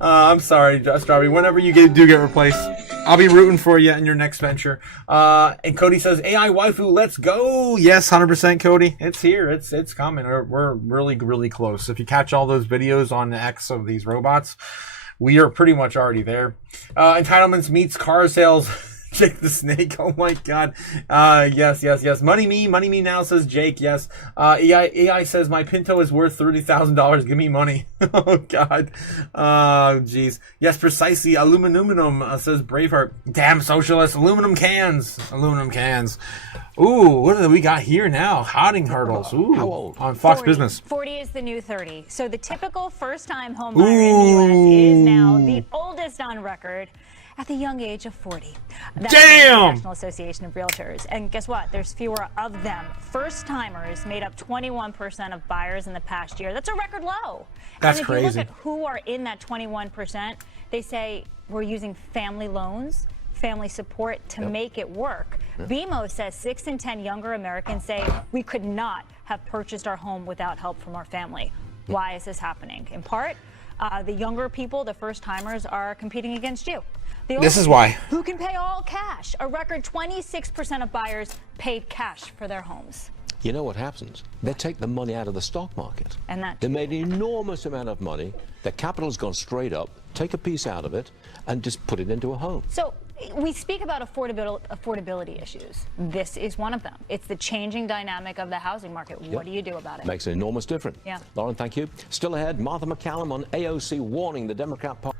I'm sorry, Strawberry. Whenever you do get replaced, I'll be rooting for you in your next venture. And Cody says, AI waifu, let's go. Yes, 100% Cody. It's here. It's coming. We're really, really close. If you catch all those videos on X of these robots, we are pretty much already there. Entitlements meets car sales. Jake the Snake. Oh my God. Yes. Money me now, says Jake. Yes. AI says my Pinto is worth $30,000. Give me money. Oh God. Jeez. Yes, precisely. Aluminum, says Braveheart. Damn socialists. Aluminum cans. Ooh, what do we got here now? Hodding hurdles. Ooh. How old? On Fox 40. Business. 40 is the new 30. So the typical first-time home buyer in the U.S. is now the oldest on record at the young age of 40. That's Damn! the National Association of Realtors. And guess what? There's fewer of them. First-timers made up 21% of buyers in the past year. That's a record low. That's and if crazy. you look at who are in that 21%, they say we're using family loans, family support to make it work. BMO says 6 in 10 younger Americans say we could not have purchased our home without help from our family. Why is this happening? In part, the younger people, the first-timers, are competing against you. This is why. Who can pay all cash? A record 26% of buyers paid cash for their homes. You know what happens? They take the money out of the stock market. And that they made an enormous amount of money. Their capital's gone straight up. Take a piece out of it and just put it into a home. So we speak about affordability issues. This is one of them. It's the changing dynamic of the housing market. What do you do about it? Makes an enormous difference. Yeah. Lauren, thank you. Still ahead, Martha McCallum on AOC warning the Democrat Party.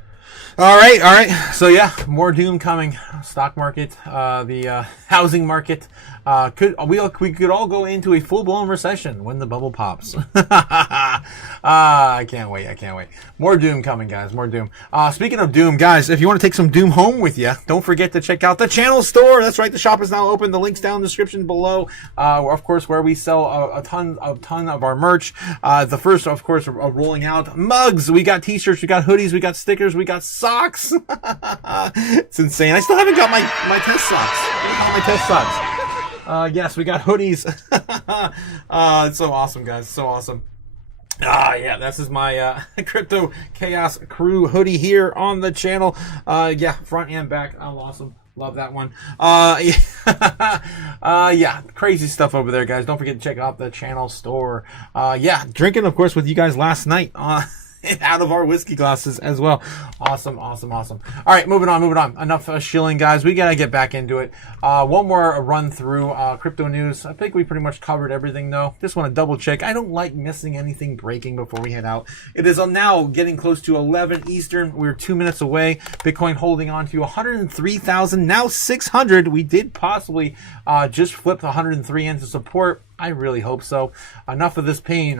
All right. So yeah, more doom coming. Stock market, the housing market. We could all go into a full-blown recession when the bubble pops. I can't wait. More doom coming, guys. More doom. Speaking of doom, guys, if you want to take some doom home with you, don't forget to check out the channel store. That's right. The shop is now open. The link's down in the description below. Of course, where we sell a ton of our merch. The first, of course, rolling out mugs. We got t-shirts. We got hoodies. We got stickers. We got socks. It's insane. I still haven't got my test socks. Yes, we got hoodies. It's so awesome, guys. So awesome. Yeah, this is my Crypto Chaos crew hoodie here on the channel. Yeah, front and back. Oh, awesome. Love that one. Yeah, crazy stuff over there, guys. Don't forget to check out the channel store. Yeah, drinking, of course, with you guys last night. Out of our whiskey glasses as well. Awesome. All right, moving on. Enough shilling, guys. We gotta get back into it. One more run through crypto news. I think we pretty much covered everything, though. Just want to double check. I don't like missing anything breaking before we head out. It is now getting close to 11 Eastern. We're 2 minutes away. Bitcoin holding on to 103,000, now 600. We did possibly just flip 103 into support. I really hope so. Enough of this pain.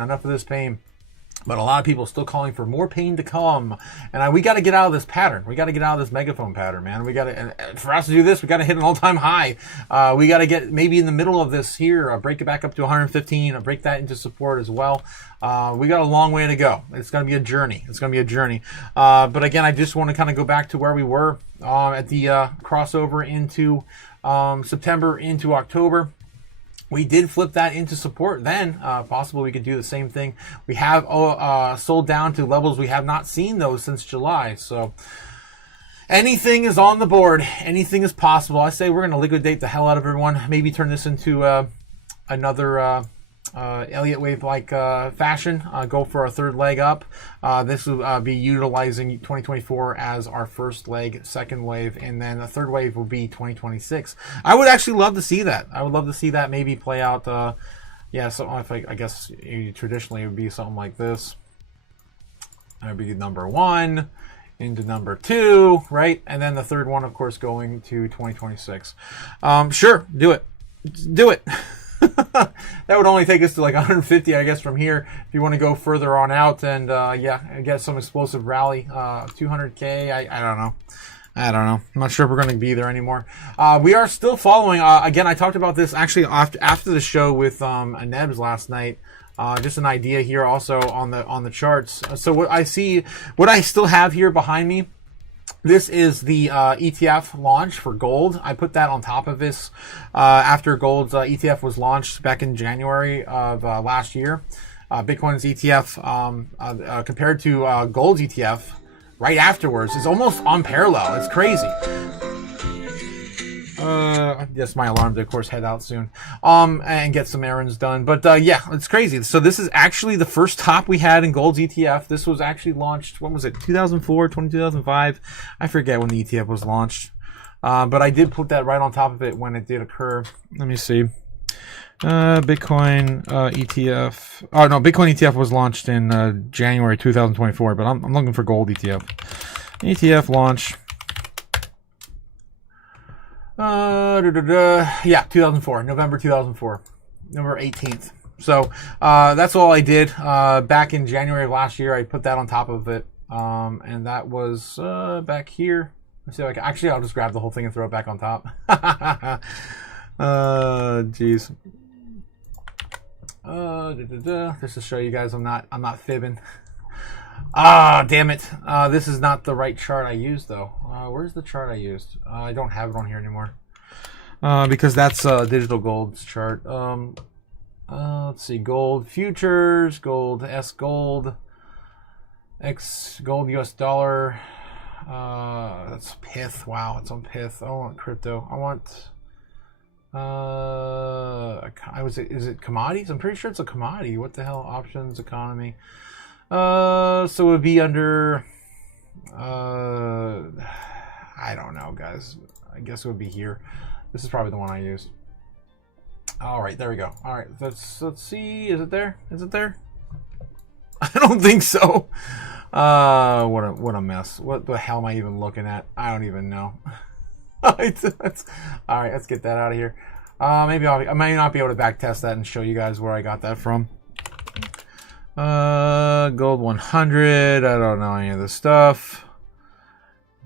But a lot of people are still calling for more pain to come, and we got to get out of this pattern. We got to get out of this megaphone pattern, man. We got to, and for us to do this, we got to hit an all-time high. We got to get maybe in the middle of this here, break it back up to 115, break that into support as well. We got a long way to go. It's going to be a journey. It's going to be a journey. But again, I just want to kind of go back to where we were at the crossover into September into October. We did flip that into support then. Possible we could do the same thing. We have sold down to levels we have not seen those since July. So anything is on the board. Anything is possible. I say we're going to liquidate the hell out of everyone. Maybe turn this into another Elliott wave like fashion. Go for a third leg up. This will be utilizing 2024 as our first leg, second wave, and then the third wave will be 2026. I would actually love to see that. I would love to see that maybe play out. Yeah, so if I guess traditionally it would be something like this. That would be number 1 into number 2, right? And then the third one, of course, going to 2026. Sure, do it. Do it. That would only take us to like 150, I guess, from here. If you want to go further on out and yeah, get some explosive rally, 200K. I don't know. I don't know. I'm not sure if we're going to be there anymore. We are still following. Again, I talked about this actually after the show with Nebs last night. Just an idea here also on the charts. So what I still have here behind me. This is the ETF launch for gold. I put that on top of this after gold's ETF was launched back in January of last year. Bitcoin's ETF compared to gold's ETF right afterwards is almost on parallel. It's crazy. Yes, my alarm to, of course, head out soon and get some errands done. But yeah, it's crazy. So this is actually the first top we had in gold's ETF. This was actually launched, when was it, 2004, 2005? I forget when the ETF was launched. But I did put that right on top of it when it did occur. Let me see. Bitcoin ETF. Oh, no, Bitcoin ETF was launched in January 2024, but I'm looking for gold ETF. ETF launch. Yeah, 2004, November 2004, November 18th. So that's all I did back in January of last year. I put that on top of it, and that was back here. Let's see if I can. Actually, I'll just grab the whole thing and throw it back on top. Jeez. Just to show you guys, I'm not fibbing. Damn it. This is not the right chart I used, though. Where's the chart I used? I don't have it on here anymore. Because that's digital gold's chart. Let's see. Gold futures, gold, S gold, X gold, US dollar. That's Pith. Wow, it's on Pith. I want crypto. I want... is it commodities? I'm pretty sure it's a commodity. What the hell? Options, economy. So it would be under, I don't know, guys. I guess it would be here. This is probably the one I used. All right, there we go. All right, let's see. Is it there? Is it there? I don't think so. What a mess. What the hell am I even looking at? I don't even know. All right, let's get that out of here. Maybe I might not be able to back test that and show you guys where I got that from. Gold 100. I don't know any of this stuff.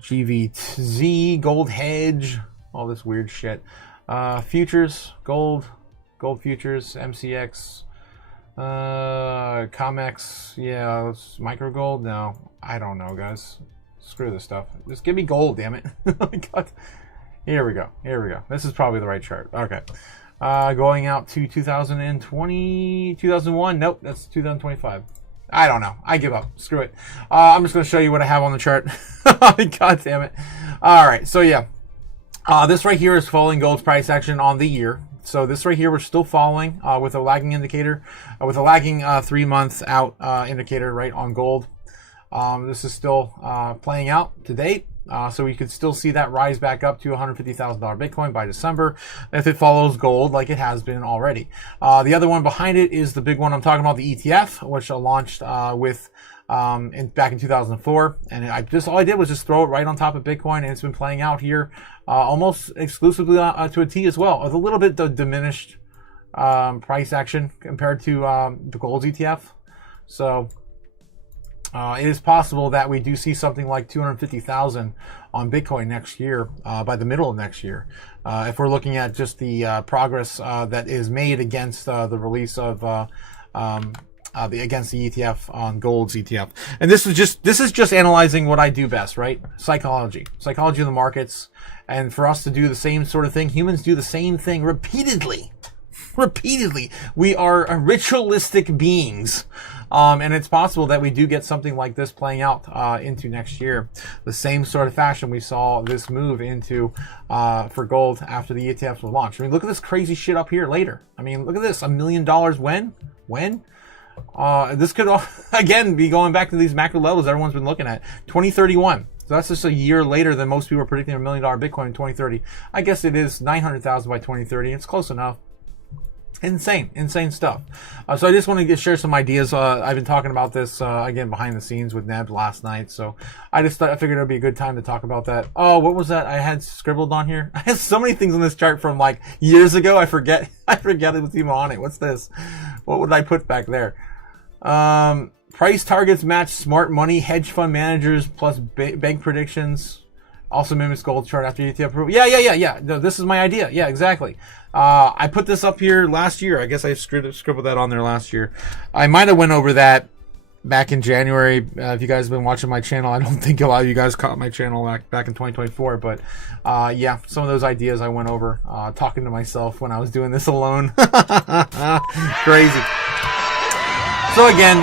GVZ, gold hedge, all this weird shit. Futures, gold futures, MCX, COMEX. Yeah, micro gold. No, I don't know, guys. Screw this stuff. Just give me gold, damn it. Oh my God. Here we go. This is probably the right chart. Okay. Going out to 2020, 2001. Nope, that's 2025. I don't know. I give up. Screw it. I'm just going to show you what I have on the chart. God damn it. All right. So, yeah. This right here is following gold's price action on the year. So, this right here, we're still following with a lagging indicator, with a lagging 3-month out indicator right on gold. This is still playing out to date. So we could still see that rise back up to $150,000 Bitcoin by December if it follows gold like it has been already. The other one behind it is the big one I'm talking about, the ETF, which I launched back in 2004. And all I did was just throw it right on top of Bitcoin, and it's been playing out here almost exclusively to a T as well, with a little bit of diminished price action compared to the gold ETF. So it is possible that we do see something like 250,000 on Bitcoin next year, by the middle of next year. If we're looking at just the progress that is made against the release of against the ETF on gold's ETF. And this is just analyzing what I do best, right? Psychology of the markets. And for us to do the same sort of thing, humans do the same thing repeatedly. We are ritualistic beings. And it's possible that we do get something like this playing out into next year. The same sort of fashion we saw this move into for gold after the ETFs were launched. I mean, look at this crazy shit up here later. I mean, look at this. $1 million when? This could, again, be going back to these macro levels everyone's been looking at. 2031. So that's just a year later than most people are predicting $1 million Bitcoin in 2030. I guess it is 900,000 by 2030. It's close enough. Insane stuff. So I just want to share some ideas. I've been talking about this again behind the scenes with Neb last night. So I figured it would be a good time to talk about that. Oh, what was that I had scribbled on here? I have so many things on this chart from like years ago. I forget it was even on it. What's this? What would I put back there? Price targets match smart money, hedge fund managers plus bank predictions. Also mimics gold chart after ETF approval. Yeah. No, this is my idea. Yeah, exactly. I put this up here last year. I guess I scribbled that on there last year. I might have went over that back in January. If you guys have been watching my channel, I don't think a lot of you guys caught my channel back in 2024. But yeah, some of those ideas I went over talking to myself when I was doing this alone. Crazy. So again,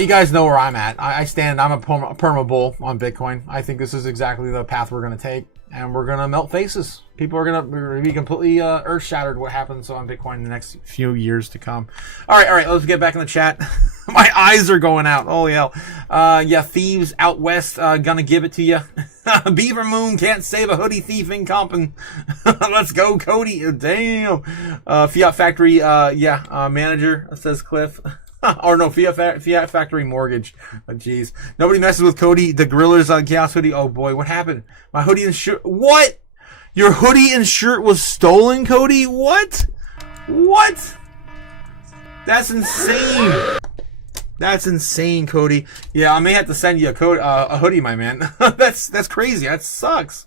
you guys know where I'm at. I'm a perma bull on Bitcoin. I think this is exactly the path we're going to take, and we're going to melt faces. People are going to be completely earth shattered what happens on Bitcoin in the next few years to come. All right, let's get back in the chat. My eyes are going out. Oh, hell. Yeah, thieves out west, gonna give it to you. Beaver Moon can't save a hoodie thief in Compton. Let's go, Cody. Damn. Fiat Factory, manager, says Cliff. Or no, Fiat Factory Mortgage. Oh, jeez. Nobody messes with Cody. The Grillers on Chaos hoodie. Oh boy, what happened? My hoodie and shirt. What? Your hoodie and shirt was stolen, Cody? What? That's insane. That's insane, Cody. Yeah, I may have to send you a hoodie, my man. That's crazy. That sucks.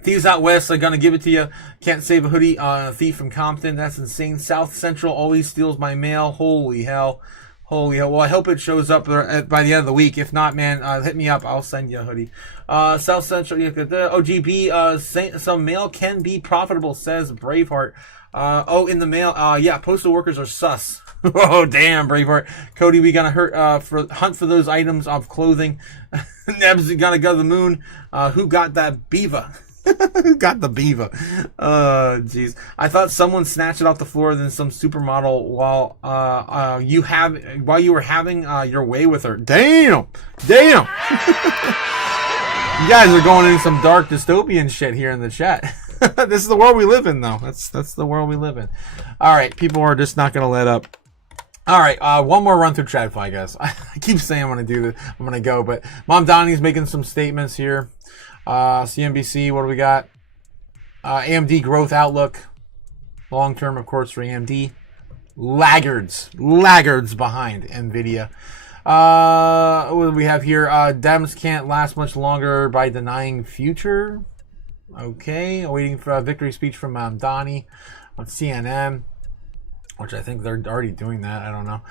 Thieves out west are gonna give it to you. Can't save a hoodie. Thief from Compton. That's insane. South Central always steals my mail. Holy hell. Well, I hope it shows up by the end of the week. If not, man, hit me up. I'll send you a hoodie. South Central. OGB. Some mail can be profitable, says Braveheart. In the mail. Yeah, postal workers are sus. Oh, damn, Braveheart. Cody, we gonna hunt for those items of clothing. Neb's gonna go to the moon. Who got that beaver? Who got the beaver? Jeez. I thought someone snatched it off the floor than some supermodel while you were having your way with her. Damn. You guys are going into some dark dystopian shit here in the chat. This is the world we live in, though. That's the world we live in. All right, people are just not gonna let up. All right, one more run through TradFi, guys. I keep saying I'm gonna do this. I'm gonna go, but Mom Donnie's making some statements here. CNBC, what do we got? AMD growth outlook. Long term, of course, for AMD. Laggards behind NVIDIA. What do we have here? Dems can't last much longer by denying future. Okay, waiting for a victory speech from Donnie on CNN, which I think they're already doing that. I don't know.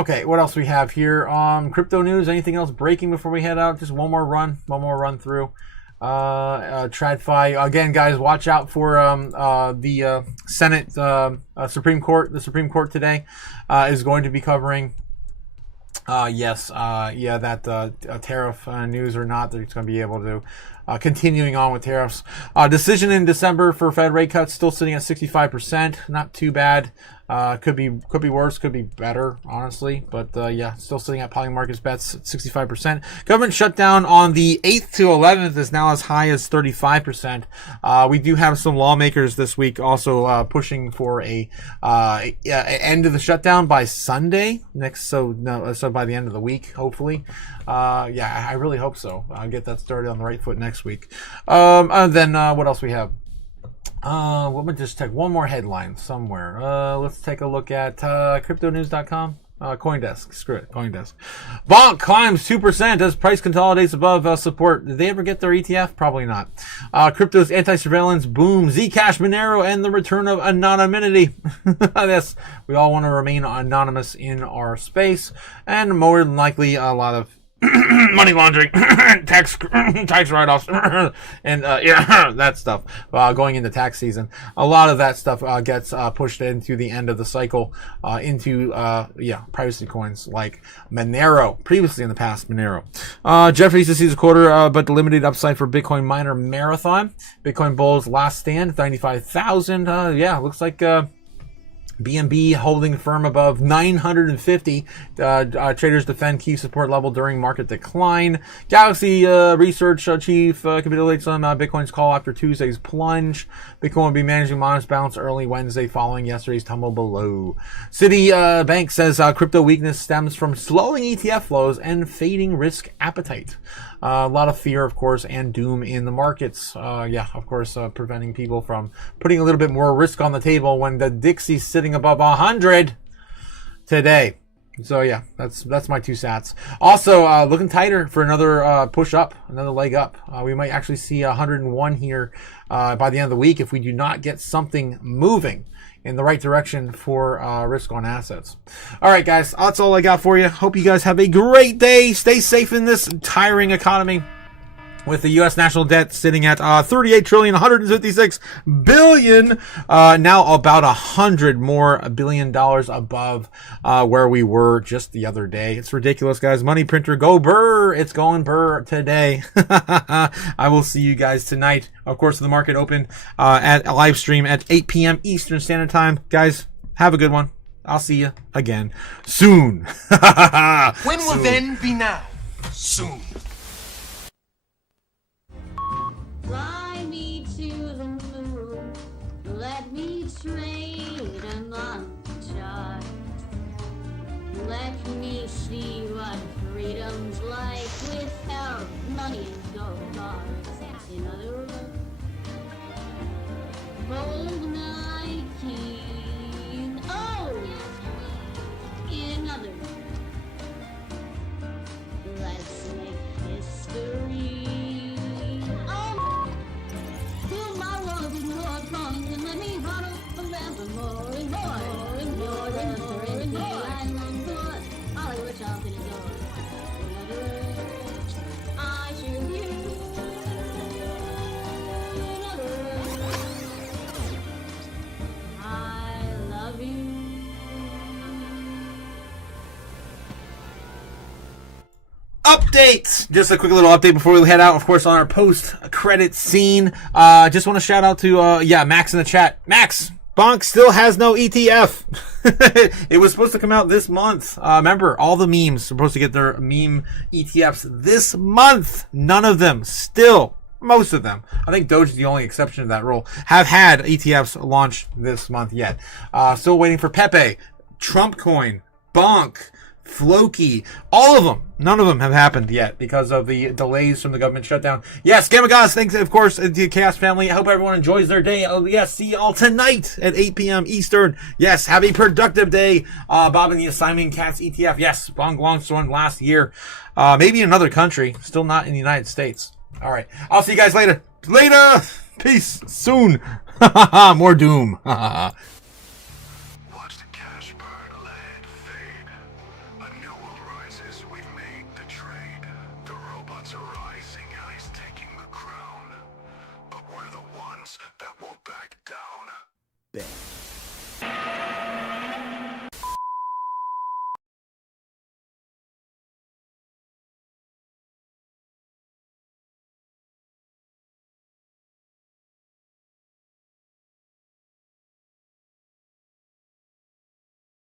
Okay, what else we have here? Crypto news. Anything else breaking before we head out? Just one more run through. TradFi. Again, guys, watch out for the Senate, Supreme Court. The Supreme Court today is going to be covering. That tariff news or not, they're going to be able to continuing on with tariffs. Decision in December for Fed rate cuts still sitting at 65%. Not too bad. Could be worse, could be better, honestly. But still sitting at Polymarket's bets at 65%. Government shutdown on the 8th to 11th is now as high as 35%. We do have some lawmakers this week also pushing for a end of the shutdown by Sunday next. So by the end of the week, hopefully. I really hope so. I'll get that started on the right foot next week. And then what else we have? Let me just take one more headline somewhere. Let's take a look at cryptonews.com. CoinDesk. Screw it. CoinDesk. Bonk climbs 2% as price consolidates above support. Did they ever get their ETF? Probably not. Crypto's anti-surveillance boom. Zcash, Monero, and the return of anonymity. Yes, we all want to remain anonymous in our space. And more than likely, a lot of money laundering, tax write-offs, and yeah, that stuff going into tax season. A lot of that stuff gets pushed into the end of the cycle, into privacy coins like Monero. Previously in the past, Monero. Jeffries to see the quarter, but the limited upside for Bitcoin miner marathon. Bitcoin bulls last stand 95,000. Looks like. BNB holding firm above 950. Traders defend key support level during market decline. Galaxy research chief capitulates on Bitcoin's call after Tuesday's plunge. Bitcoin will be managing modest bounce early Wednesday following yesterday's tumble below. Citibank says crypto weakness stems from slowing ETF flows and fading risk appetite. A lot of fear, of course, and doom in the markets. Preventing people from putting a little bit more risk on the table when the Dixie's sitting above 100 today. So yeah, that's my 2 sats. Also, looking tighter for another push up, another leg up. We might actually see 101 here by the end of the week if we do not get something moving in the right direction for risk on assets. All right, guys, that's all I got for you. Hope you guys have a great day. Stay safe in this tiring economy. With the U.S. national debt sitting at $38,156 billion, now about $100 more billion above where we were just the other day. It's ridiculous, guys. Money printer, go burr! It's going burr today. I will see you guys tonight. Of course, the market open at a live stream at 8 p.m. Eastern Standard Time. Guys, have a good one. I'll see you again soon. When will then be now? Soon. Fly me to the moon, let me trade among the stars. Let me see what freedom's like without money and gold bars. In other words, bold night king. Oh! In other words, let's make history. Update! Just a quick little update before we head out, of course, on our post-credit scene. Just want to shout out to, Max in the chat. Max! Bonk still has no ETF. It was supposed to come out this month. Remember, all the memes are supposed to get their meme ETFs this month. None of them still, most of them, I think Doge is the only exception to that rule, have had ETFs launched this month yet. Still waiting for Pepe, Trump Coin, Bonk, Floki, all of them. None of them have happened yet because of the delays from the government shutdown. Yes, Gamma Gods, thanks, of course, to the Chaos family. I hope everyone enjoys their day. Oh, yes, see you all tonight at 8 p.m. Eastern. Yes, have a productive day. Bob and the Assignment Cats ETF. Yes, Bong launched one last year. Maybe in another country. Still not in the United States. All right. I'll see you guys later. Later! Peace. Soon. More doom. Bet.